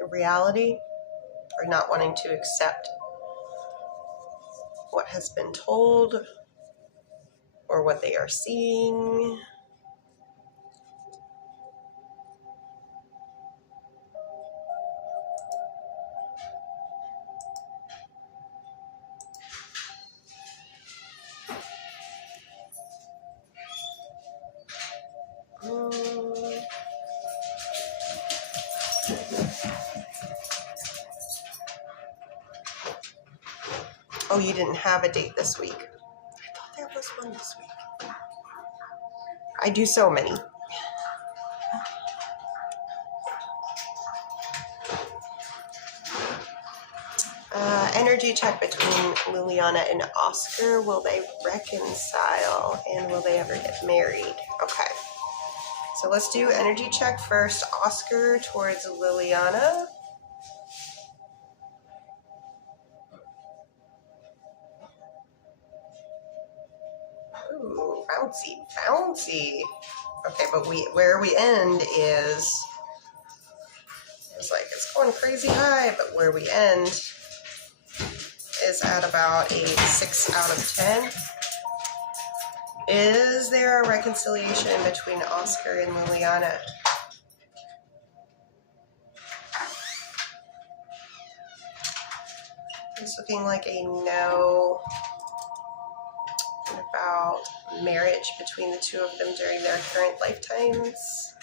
the reality or not wanting to accept what has been told or what they are seeing. Oh, you didn't have a date this week. I thought there was one this week. I do so many. Energy check between Liliana and Oscar. Will they reconcile and will they ever get married? Okay. So let's do energy check first. Oscar towards Liliana. Ooh, bouncy, bouncy. Okay, but where we end is, it's like it's going crazy high, but where we end is at about a 6 out of 10. Is there a reconciliation between Oscar and Liliana? It's looking like a no. What about marriage between the two of them during their current lifetimes?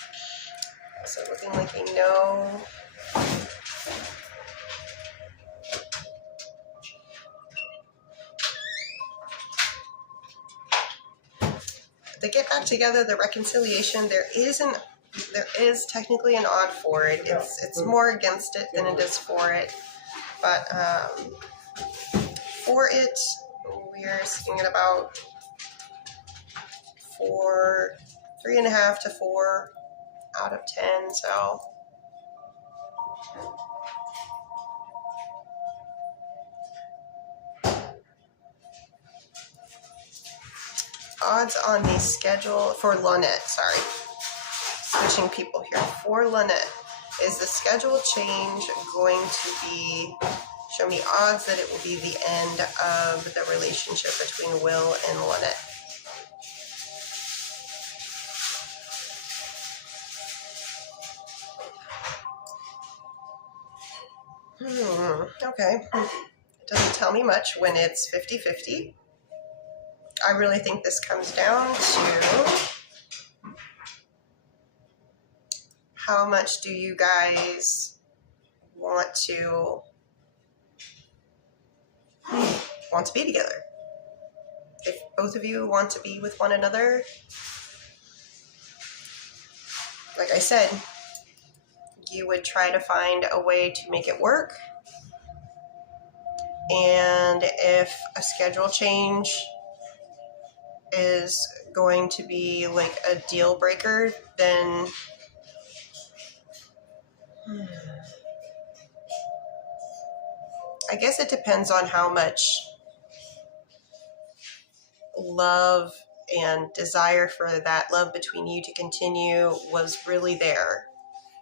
Also looking like a no. They get back together, the reconciliation, there is technically an odd for it. It's more against it than it is for it. But for it, we're seeing it about 3.5 to 4 out of 10. So odds on the schedule for Lynette, sorry. Switching people here. For Lynette, is the schedule change going to be, show me odds that it will be the end of the relationship between Will and Lynette? Okay. It doesn't tell me much when it's 50-50. I really think this comes down to how much do you guys want to be together? If both of you want to be with one another, like I said, you would try to find a way to make it work. And if a schedule change is going to be like a deal breaker, then I guess it depends on how much love and desire for that love between you to continue was really there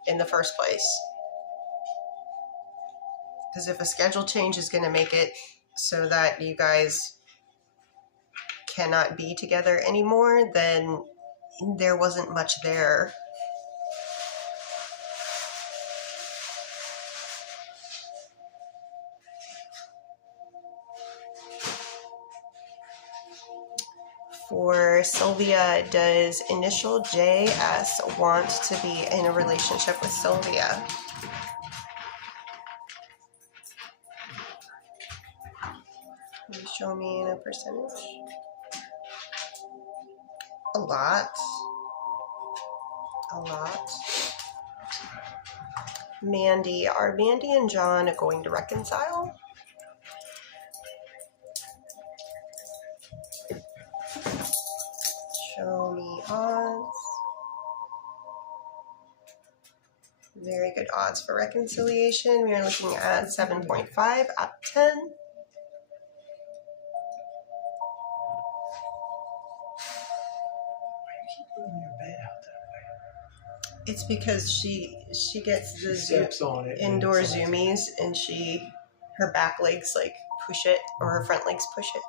in the first place. Because if a schedule change is going to make it so that you guys cannot be together anymore, then there wasn't much there. For Sylvia, does initial JS want to be in a relationship with Sylvia? Can you show me in a percentage? A lot. A lot. Mandy, are Mandy and John going to reconcile? Show me odds. Very good odds for reconciliation. We are looking at 7.5 out of 10. It's because she gets the steps on it indoor zoomies, and her back legs like push it, or her front legs push it.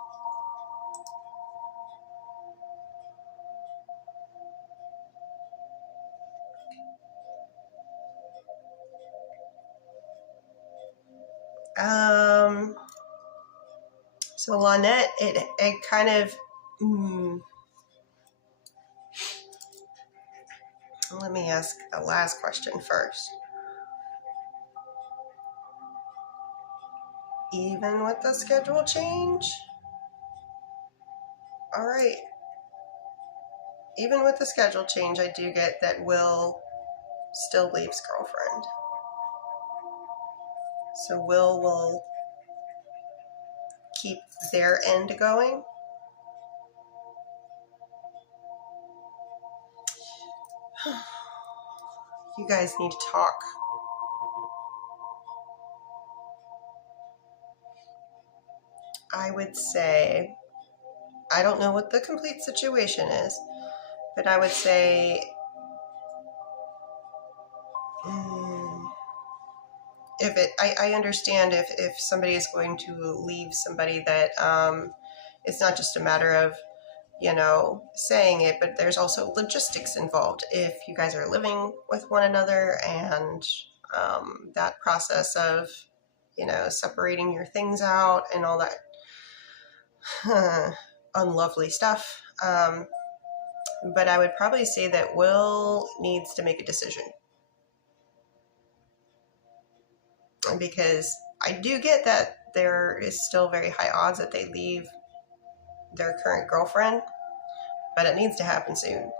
So Lynette, it kind of, let me ask the last question first. Even with the schedule change? All right. Even with the schedule change, I do get that Will still leaves girlfriend. So will keep their end going. You guys need to talk. I would say, I don't know what the complete situation is, but I would say I understand if somebody is going to leave somebody, that it's not just a matter of, saying it, but there's also logistics involved. If you guys are living with one another, and that process of, separating your things out and all that unlovely stuff. But I would probably say that Will needs to make a decision. Because I do get that there is still very high odds that they leave their current girlfriend, but it needs to happen soon.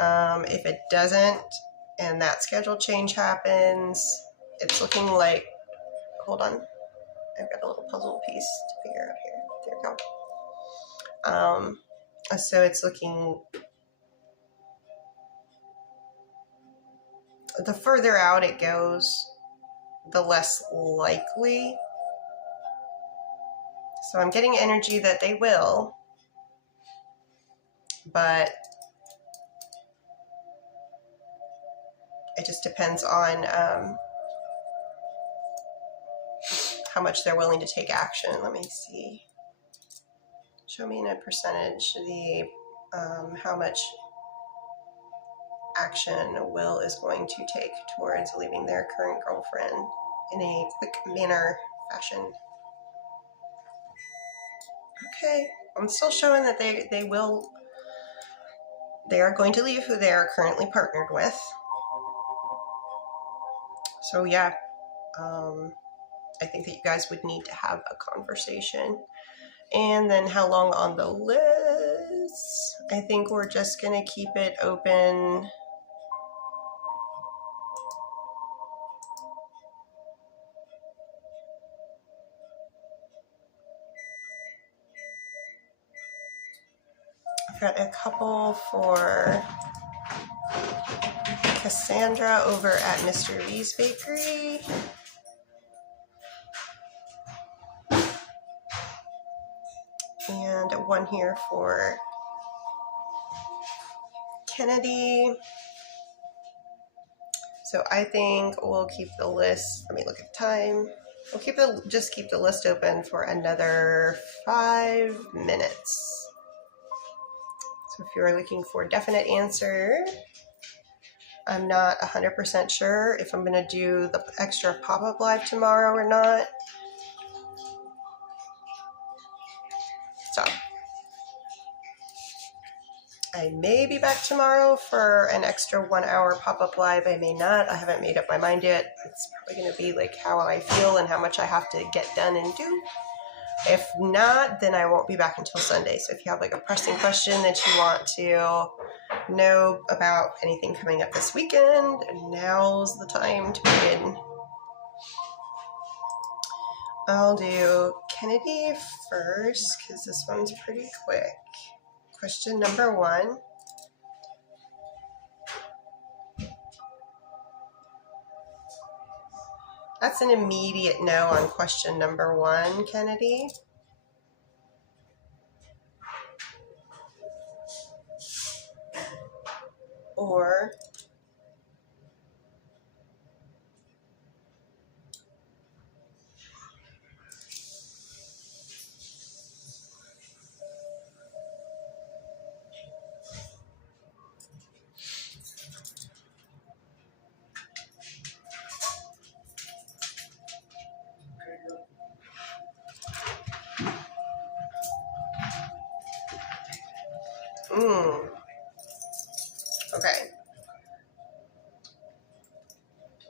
If it doesn't, and that schedule change happens, it's looking like, hold on, I've got a little puzzle piece to figure out here. There we go. So it's looking, the further out it goes, the less likely. So I'm getting energy that they will, but it just depends on how much they're willing to take action. Let me see. Show me in a percentage the how much action Will is going to take towards leaving their current girlfriend in a quick manner fashion. Okay, I'm still showing that they are going to leave who they are currently partnered with. So yeah, I think that you guys would need to have a conversation. And then how long on the list? I think we're just gonna keep it open. I've got a couple for Cassandra over at Mr. V's Bakery. And one here for Kennedy. So I think we'll keep the list. Let me look at the time. We'll just keep the list open for another 5 minutes. So if you're looking for a definite answer, I'm not 100% sure if I'm going to do the extra pop-up live tomorrow or not. So I may be back tomorrow for an extra 1 hour pop-up live. I may not. I haven't made up my mind yet. It's probably going to be like how I feel and how much I have to get done and do. If not, then I won't be back until Sunday. So if you have like a pressing question that you want to know about anything coming up this weekend, now's the time to begin. I'll do Kennedy first because this one's pretty quick. Question number 1. That's an immediate no on question number 1, Kennedy. Or okay.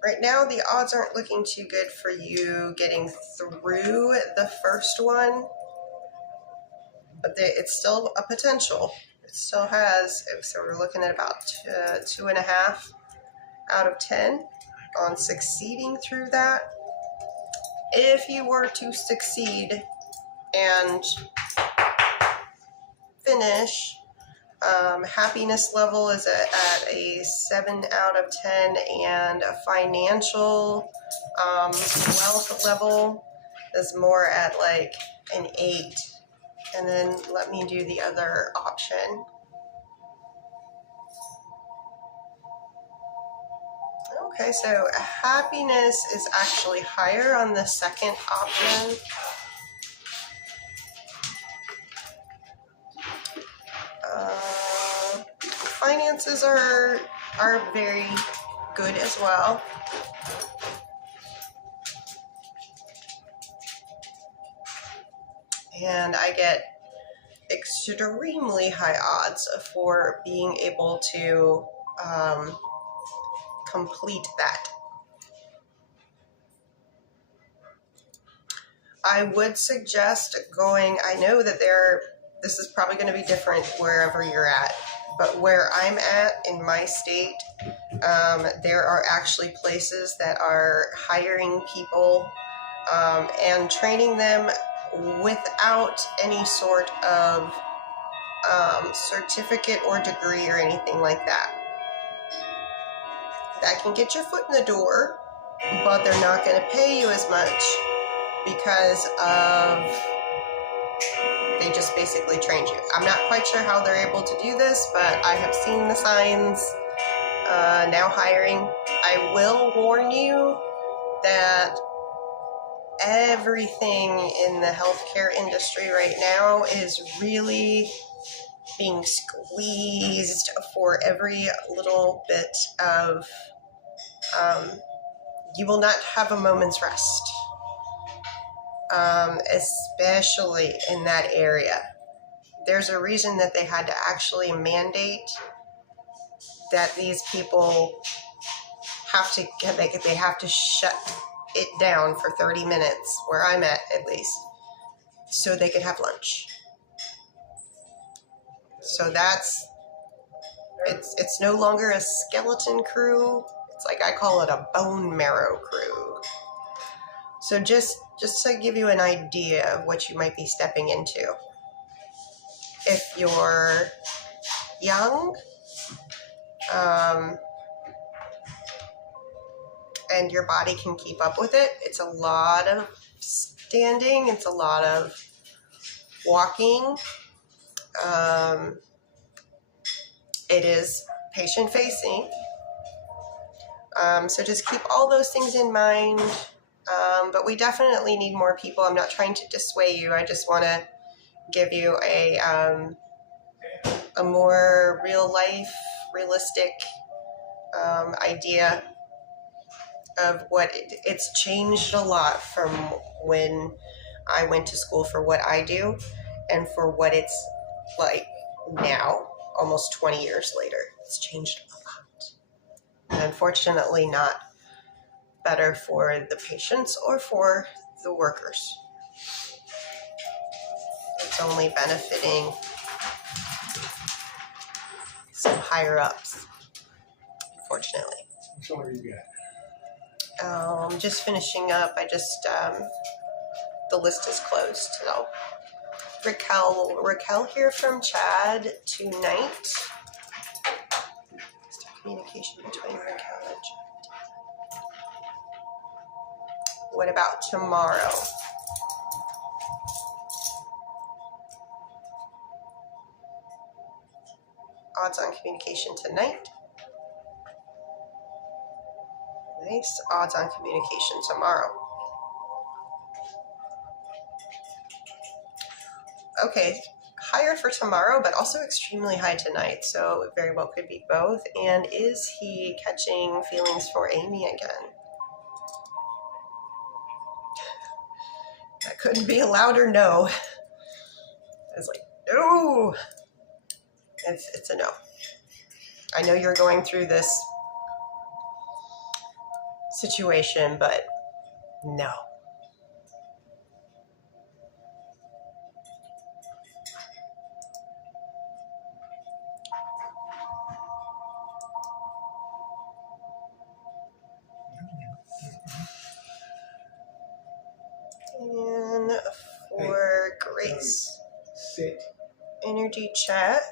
Right now, the odds aren't looking too good for you getting through the first one, but it's still a potential. It still has, so we're looking at about 2.5 out of 10 on succeeding through that. If you were to succeed and finish, happiness level is at a 7 out of 10, and a financial wealth level is more at like an 8. And then let me do the other option. Okay, so happiness is actually higher on the second option. Finances are very good as well. And I get extremely high odds for being able to complete that. I would suggest going, I know that this is probably going to be different wherever you're at, but where I'm at in my state, there are actually places that are hiring people and training them without any sort of certificate or degree or anything like that. That can get your foot in the door, but they're not going to pay you as much because they just basically trained you. I'm not quite sure how they're able to do this, but I have seen the signs now hiring. I will warn you that everything in the healthcare industry right now is really being squeezed for every little bit of, you will not have a moment's rest, especially in that area. There's a reason that they had to actually mandate that these people they have to shut it down for 30 minutes, where I'm at least, so they could have lunch. So it's no longer a skeleton crew. It's like, I call it a bone marrow crew. So just to give you an idea of what you might be stepping into. If you're young, and your body can keep up with it, it's a lot of standing, it's a lot of walking. It is patient facing. So just keep all those things in mind But we definitely need more people. I'm not trying to dissuade you. I just want to give you a more real life, realistic idea of what it's changed a lot from when I went to school for what I do and for what it's like now, almost 20 years later. It's changed a lot. And unfortunately, not better for the patients or for the workers. It's only benefiting some higher ups, unfortunately. Which one do you got? Just finishing up. The list is closed. So Raquel here from Chad tonight. Communication between Raquel and Chad. What about tomorrow? Odds on communication tonight. Nice. Odds on communication tomorrow. Okay, higher for tomorrow, but also extremely high tonight, so it very well could be both. And is he catching feelings for Amy again? That couldn't be a louder no. I was like, no. It's a no. I know you're going through this situation, but no. And for Grace, Sit. energy check.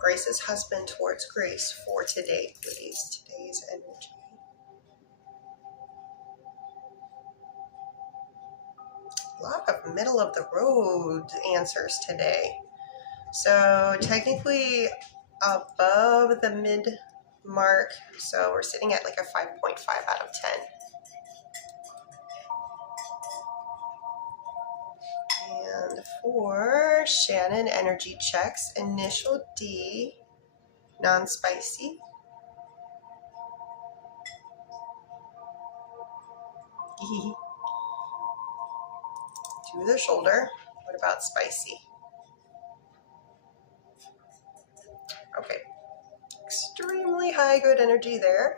Grace's husband towards Grace for today, please. Today's energy. A lot of middle of the road answers today. So technically above the mid mark. So we're sitting at like a 5.5 out of 10. And for Shannon, energy checks, initial D, non-spicy. To the shoulder. What about spicy? Okay. Extremely high good energy there.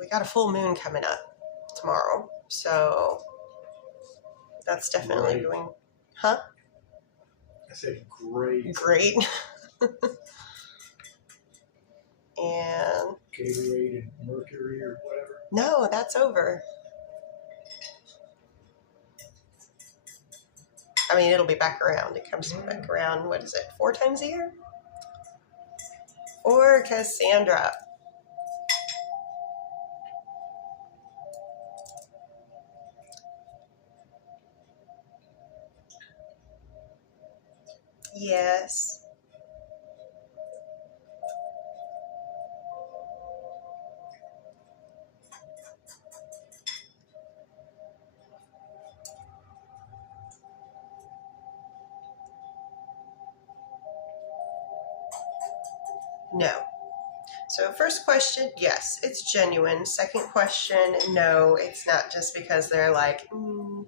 We got a full moon coming up tomorrow, so that's definitely going. Huh? I said great. Great. And Gatorade and Mercury or whatever. no, that's over. I mean, it'll be back around. It comes back around, what is it, 4 times a year? Or Cassandra. Yes. No. So first question, yes, it's genuine. Second question, no, it's not just because they're like, oh.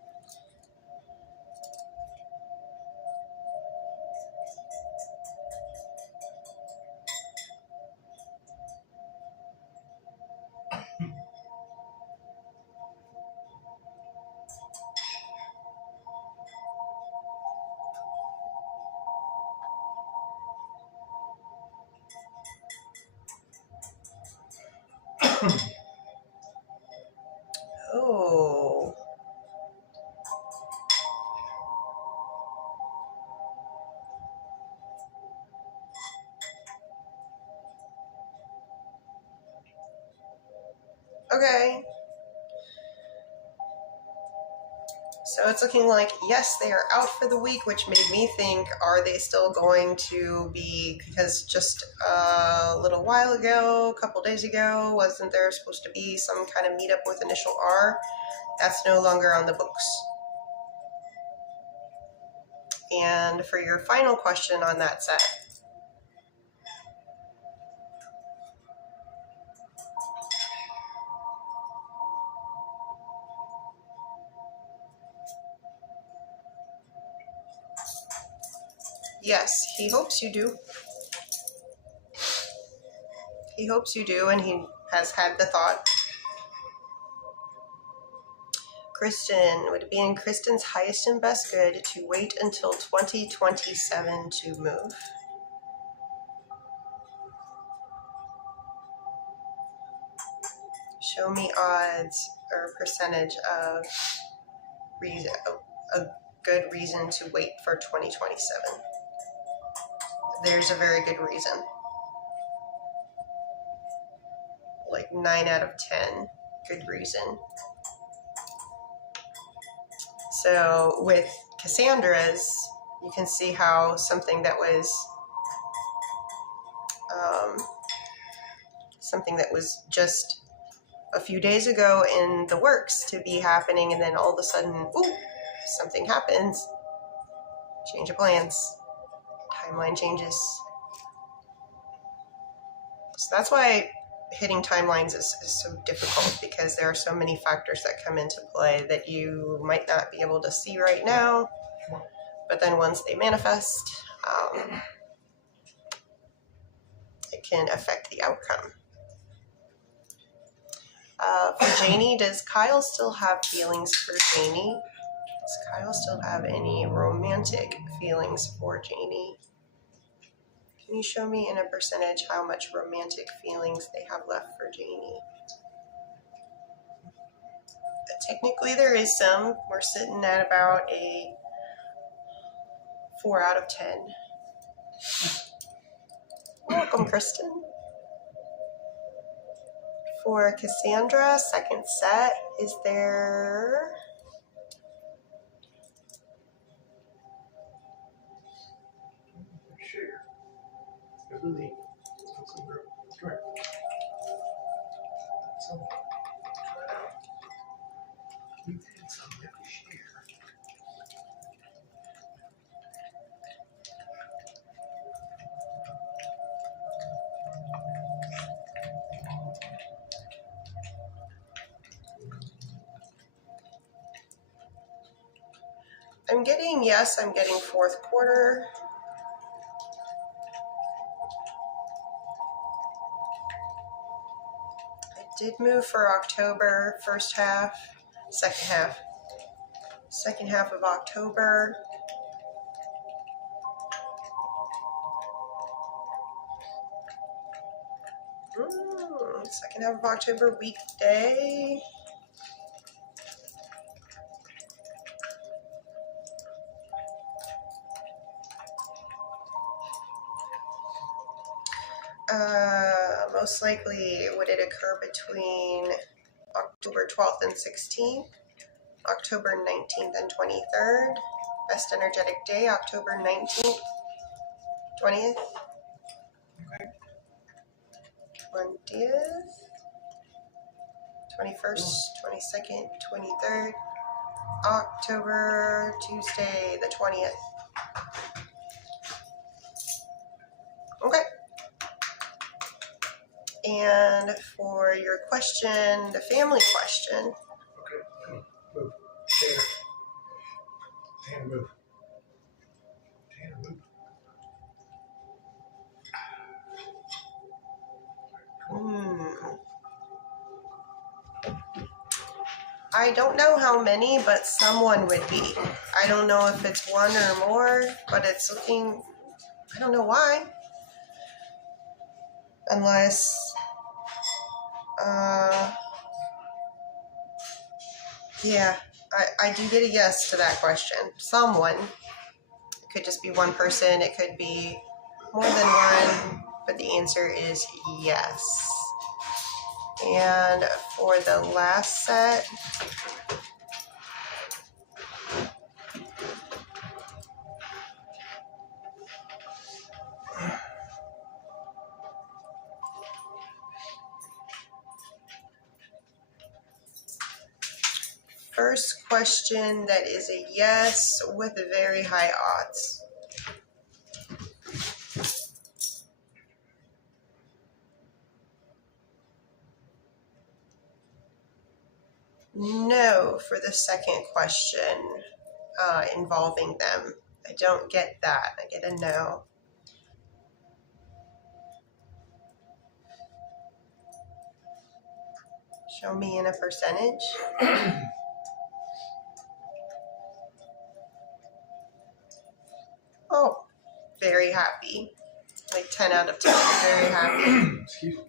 Okay. So it's looking like, yes, they are out for the week, which made me think, are they still going to be, because just a little while ago, a couple days ago, wasn't there supposed to be some kind of meetup with initial R? That's no longer on the books. And for your final question on that set, yes, he hopes you do. He hopes you do, and he has had the thought. Kristen, would it be in Kristen's highest and best good to wait until 2027 to move? Show me odds or percentage of reason, a good reason to wait for 2027. There's a very good reason. Like 9 out of 10, good reason. So with Cassandra's, you can see how something that was just a few days ago in the works to be happening, and then all of a sudden, ooh, something happens. Change of plans. Timeline changes. So that's why hitting timelines is so difficult, because there are so many factors that come into play that you might not be able to see right now, but then once they manifest, it can affect the outcome. For Janie, does Kyle still have feelings for Janie? Does Kyle still have any romantic feelings for Janie? Can you show me in a percentage how much romantic feelings they have left for Janie? Technically, there is some. We're sitting at about a 4 out of 10. Welcome, Kristen. For Cassandra, second set, is there... Share. I believe. Correct. So, we did something that we share. I'm getting, yes, I'm getting fourth quarter. I did move for October, first half, second half. Second half of October. Second half of October, weekday. Most likely, would it occur between October 12th and 16th, October 19th and 23rd, best energetic day, October 19th, 20th, 20th, 21st, 22nd, 23rd, October, Tuesday, the 20th. Okay. And for your question, the family question. Okay. Move. Tanner. Tanner, move. Tanner, move. I don't know how many, but someone would be. I don't know if it's one or more, but it's looking, I don't know why. Unless, yeah, I do get a yes to that question. Someone. It could just be one person. It could be more than one, but the answer is yes. And for the last set, first question that is a yes with very high odds. No for the second question involving them. I don't get that. I get a no. Show me in a percentage. Oh, very happy. Like 10 out of 10. Very happy. Excuse me.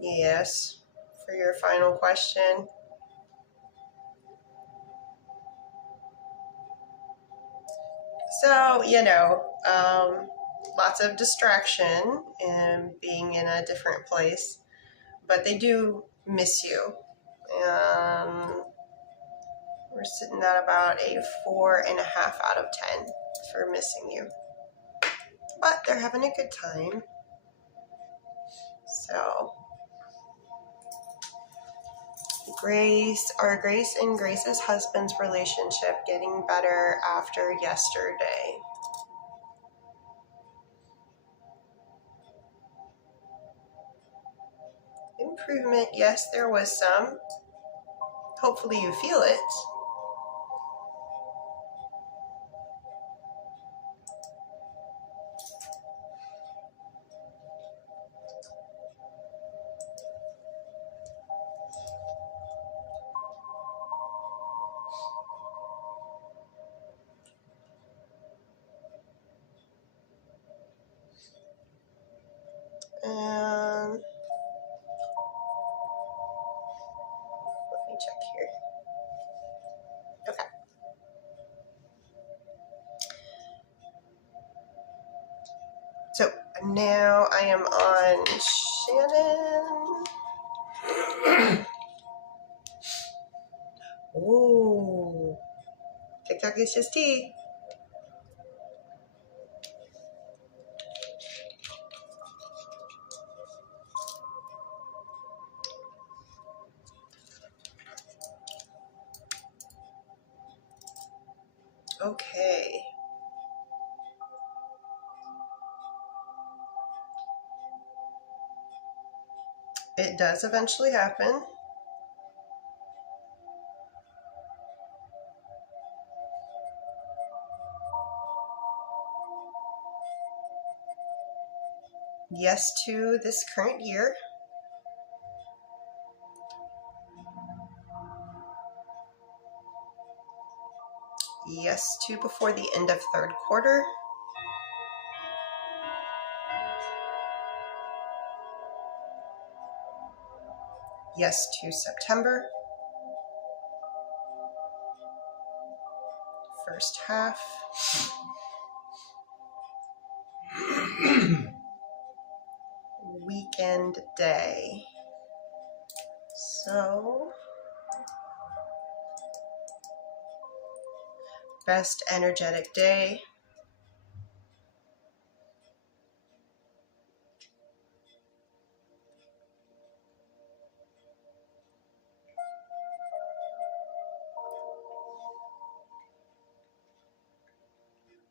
Yes. For your final question. So, lots of distraction and being in a different place, but they do miss you. We're sitting at about a 4.5 out of 10 for missing you. But they're having a good time. So, Grace and Grace's husband's relationship getting better after yesterday. Improvement, yes, there was some. Hopefully you feel it. And let me check here. Okay. So now I am on Shannon. Ooh. TikTok is just tea. Okay. It does eventually happen. Yes to this current year. Yes to before the end of third quarter. Yes to September. First half. Weekend day. So, best energetic day.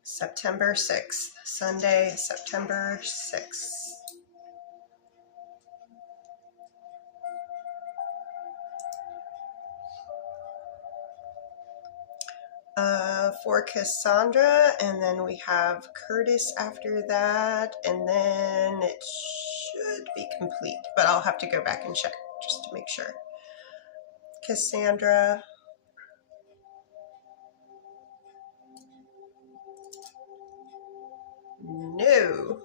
September 6th, Sunday, September 6th. For Cassandra, and then we have Curtis after that, and then it should be complete, but I'll have to go back and check just to make sure. Cassandra. No.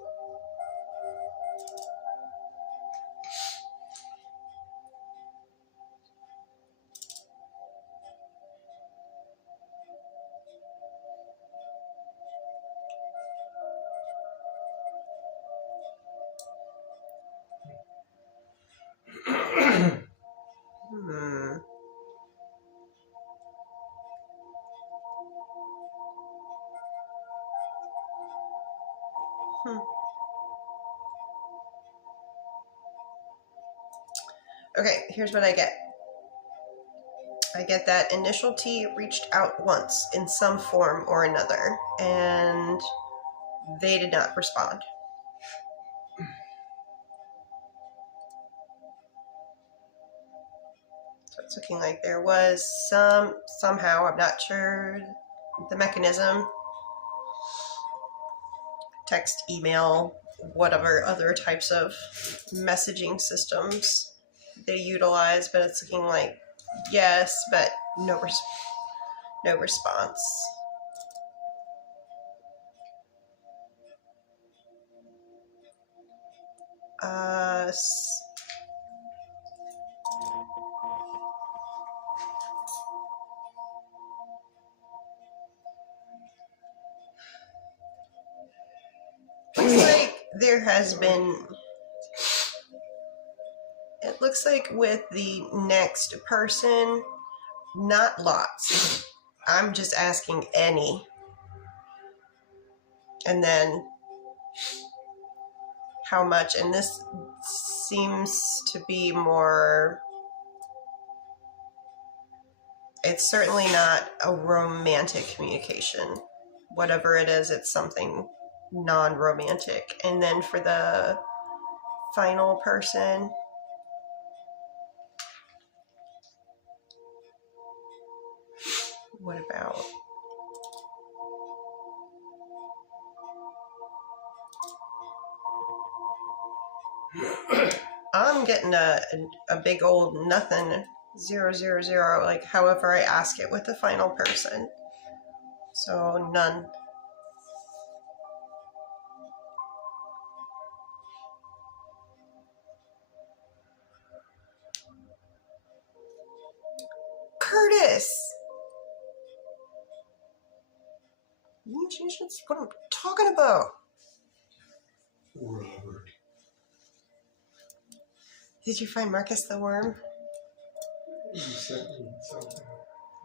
Hmm. Okay, here's what I get. I get that initial T reached out once in some form or another, and they did not respond. So it's looking like there was somehow, I'm not sure the mechanism, text, email, whatever other types of messaging systems they utilize, but it's looking like yes, but no response. Looks like there has been, it looks like with the next person, not lots. I'm just asking any. And then how much, and this seems to be more, it's certainly not a romantic communication. Whatever it is, it's something non-romantic. And then for the final person, what about? I'm getting a big old nothing, 0, 0, 0, like however I ask it with the final person. So none. Curtis! That's what I'm talking about. Robert. Did you find Marcus the Worm? You sent me something.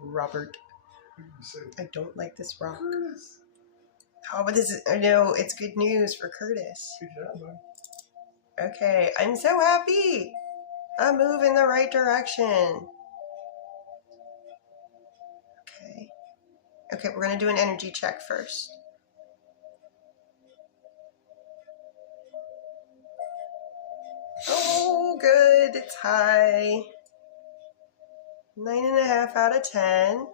Robert. You said, I don't like this rock. Curtis. Oh, but I know it's good news for Curtis. Good job, man. Okay, I'm so happy. I move in the right direction. Okay. Okay, we're going to do an energy check first. Oh, good. It's high. 9.5 out of 10.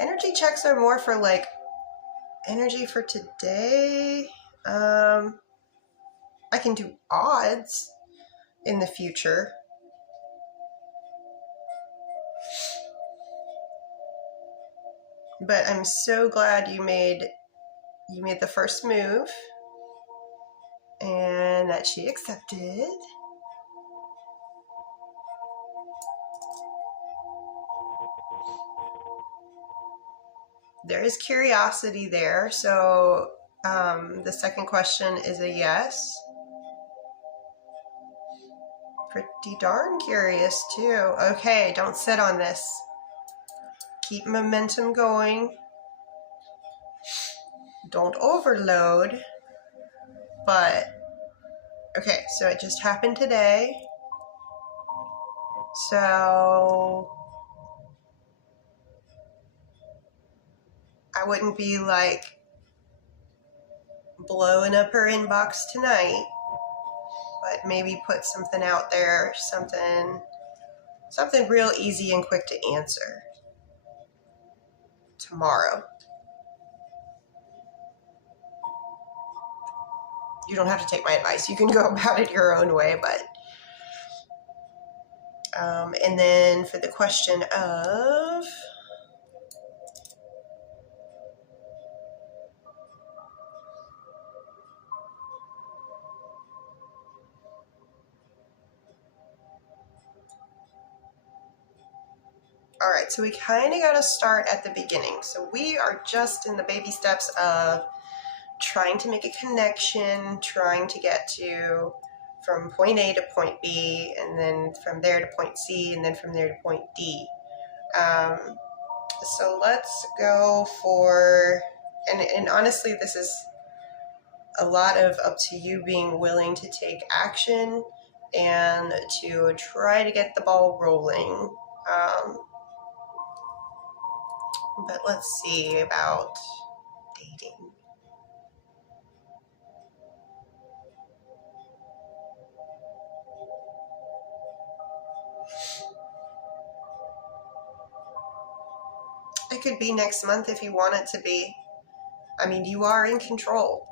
Energy checks are more for like energy for today. I can do odds in the future. But I'm so glad you made the first move and that she accepted. There is curiosity there, so the second question is a yes. Pretty darn curious too. Okay, don't sit on this. Keep momentum going. Don't overload. But, okay, so it just happened today. So I wouldn't be like blowing up her inbox tonight, but maybe put something out there, something real easy and quick to answer tomorrow. You don't have to take my advice. You can go about it your own way, but and then for the question of all right, so we kind of got to start at the beginning. So we are just in the baby steps of trying to make a connection, trying to get to from point A to point B, and then from there to point C, and then from there to point D. So let's go for, and honestly, this is a lot of up to you being willing to take action and to try to get the ball rolling. But let's see about dating. It could be next month if you want it to be. I mean, you are in control.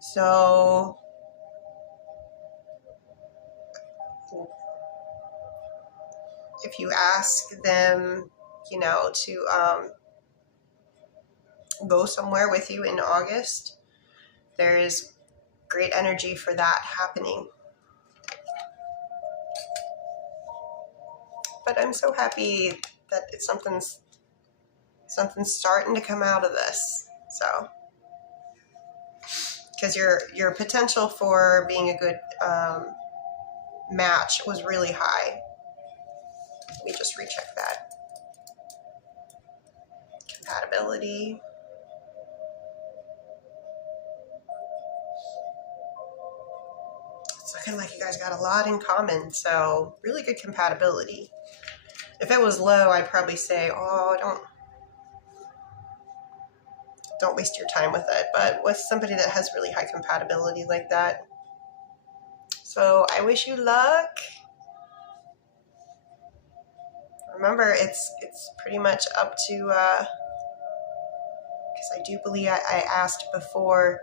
So if you ask them, to go somewhere with you in August, there is great energy for that happening. But I'm so happy that something's starting to come out of this. So, because your potential for being a good match was really high. Let me just recheck that. Compatibility. It's looking like you guys got a lot in common, so really good compatibility. If it was low, I'd probably say, oh, don't waste your time with it. But with somebody that has really high compatibility like that, so I wish you luck. Remember, it's pretty much up to, because I do believe I asked before,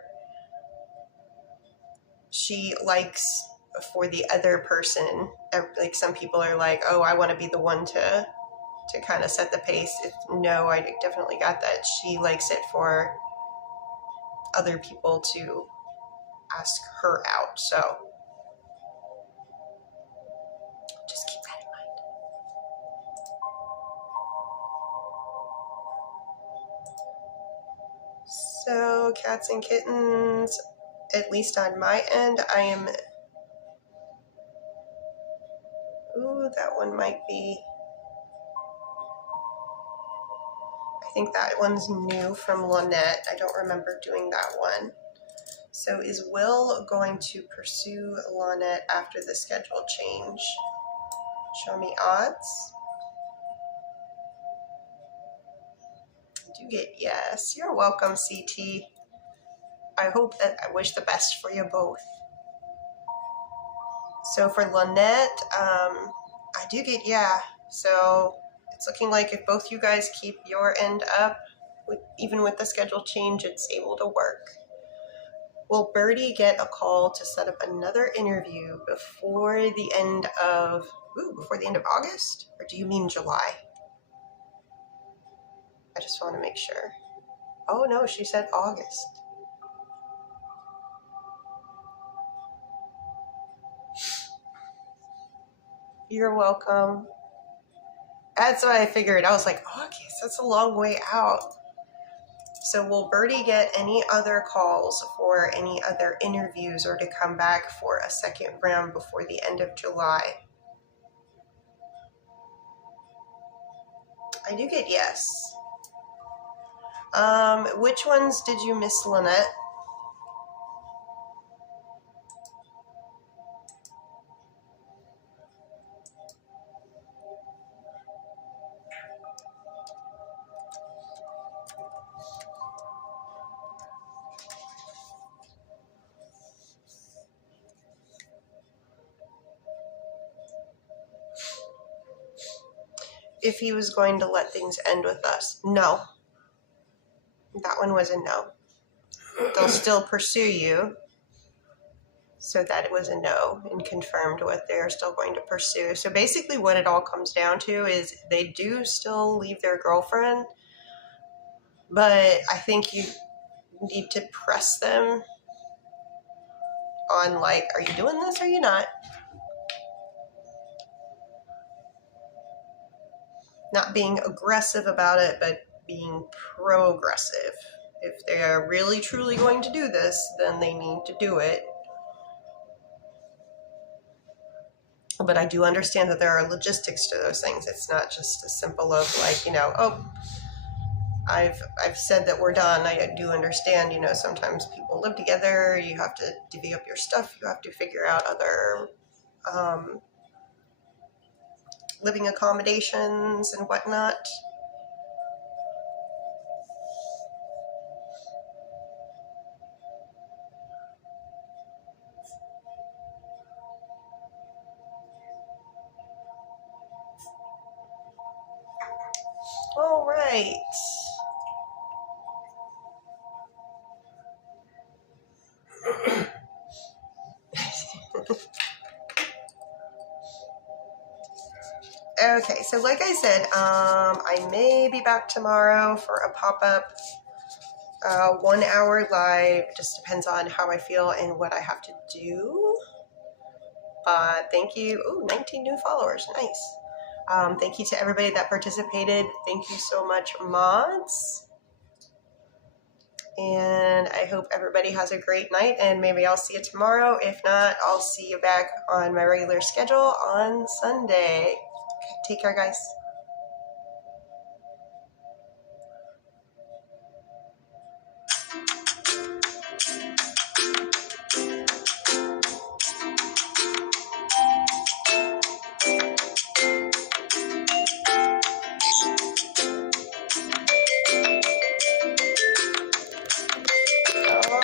she likes for the other person. Like some people are like, oh, I want to be the one to kind of set the pace. No, I definitely got that. She likes it for other people to ask her out. So just keep that in mind. So cats and kittens, at least on my end, I am... Ooh, that one might be... I think that one's new from Lynette. I don't remember doing that one. So is Will going to pursue Lynette after the schedule change? Show me odds. I do get yes. You're welcome, CT. I wish the best for you both. So for Lynette, I do get yeah. So it's looking like if both you guys keep your end up, even with the schedule change, it's able to work. Will Birdie get a call to set up another interview before the end of August? Or do you mean July? I just want to make sure. Oh no, she said August. You're welcome. That's what I figured. I was like, August, that's a long way out. So will Birdie get any other calls for any other interviews or to come back for a second round before the end of July? I do get yes. Which ones did you miss, Lynette? If he was going to let things end with us. No. That one was a no. They'll still pursue you. So that it was a no and confirmed what they're still going to pursue. So basically what it all comes down to is they do still leave their girlfriend, but I think you need to press them on like, are you doing this or are you not? Not being aggressive about it, but being progressive. If they are really truly going to do this, then they need to do it. But I do understand that there are logistics to those things. It's not just as simple of like, I've said that we're done. I do understand, sometimes people live together. You have to divvy up your stuff. You have to figure out other living accommodations and whatnot. All right. Okay, so like I said, I may be back tomorrow for a pop-up 1 hour live. Just depends on how I feel and what I have to do. But thank you. Ooh, 19 new followers. Nice. Thank you to everybody that participated. Thank you so much, mods. And I hope everybody has a great night, and maybe I'll see you tomorrow. If not, I'll see you back on my regular schedule on Sunday. Okay, take care, guys.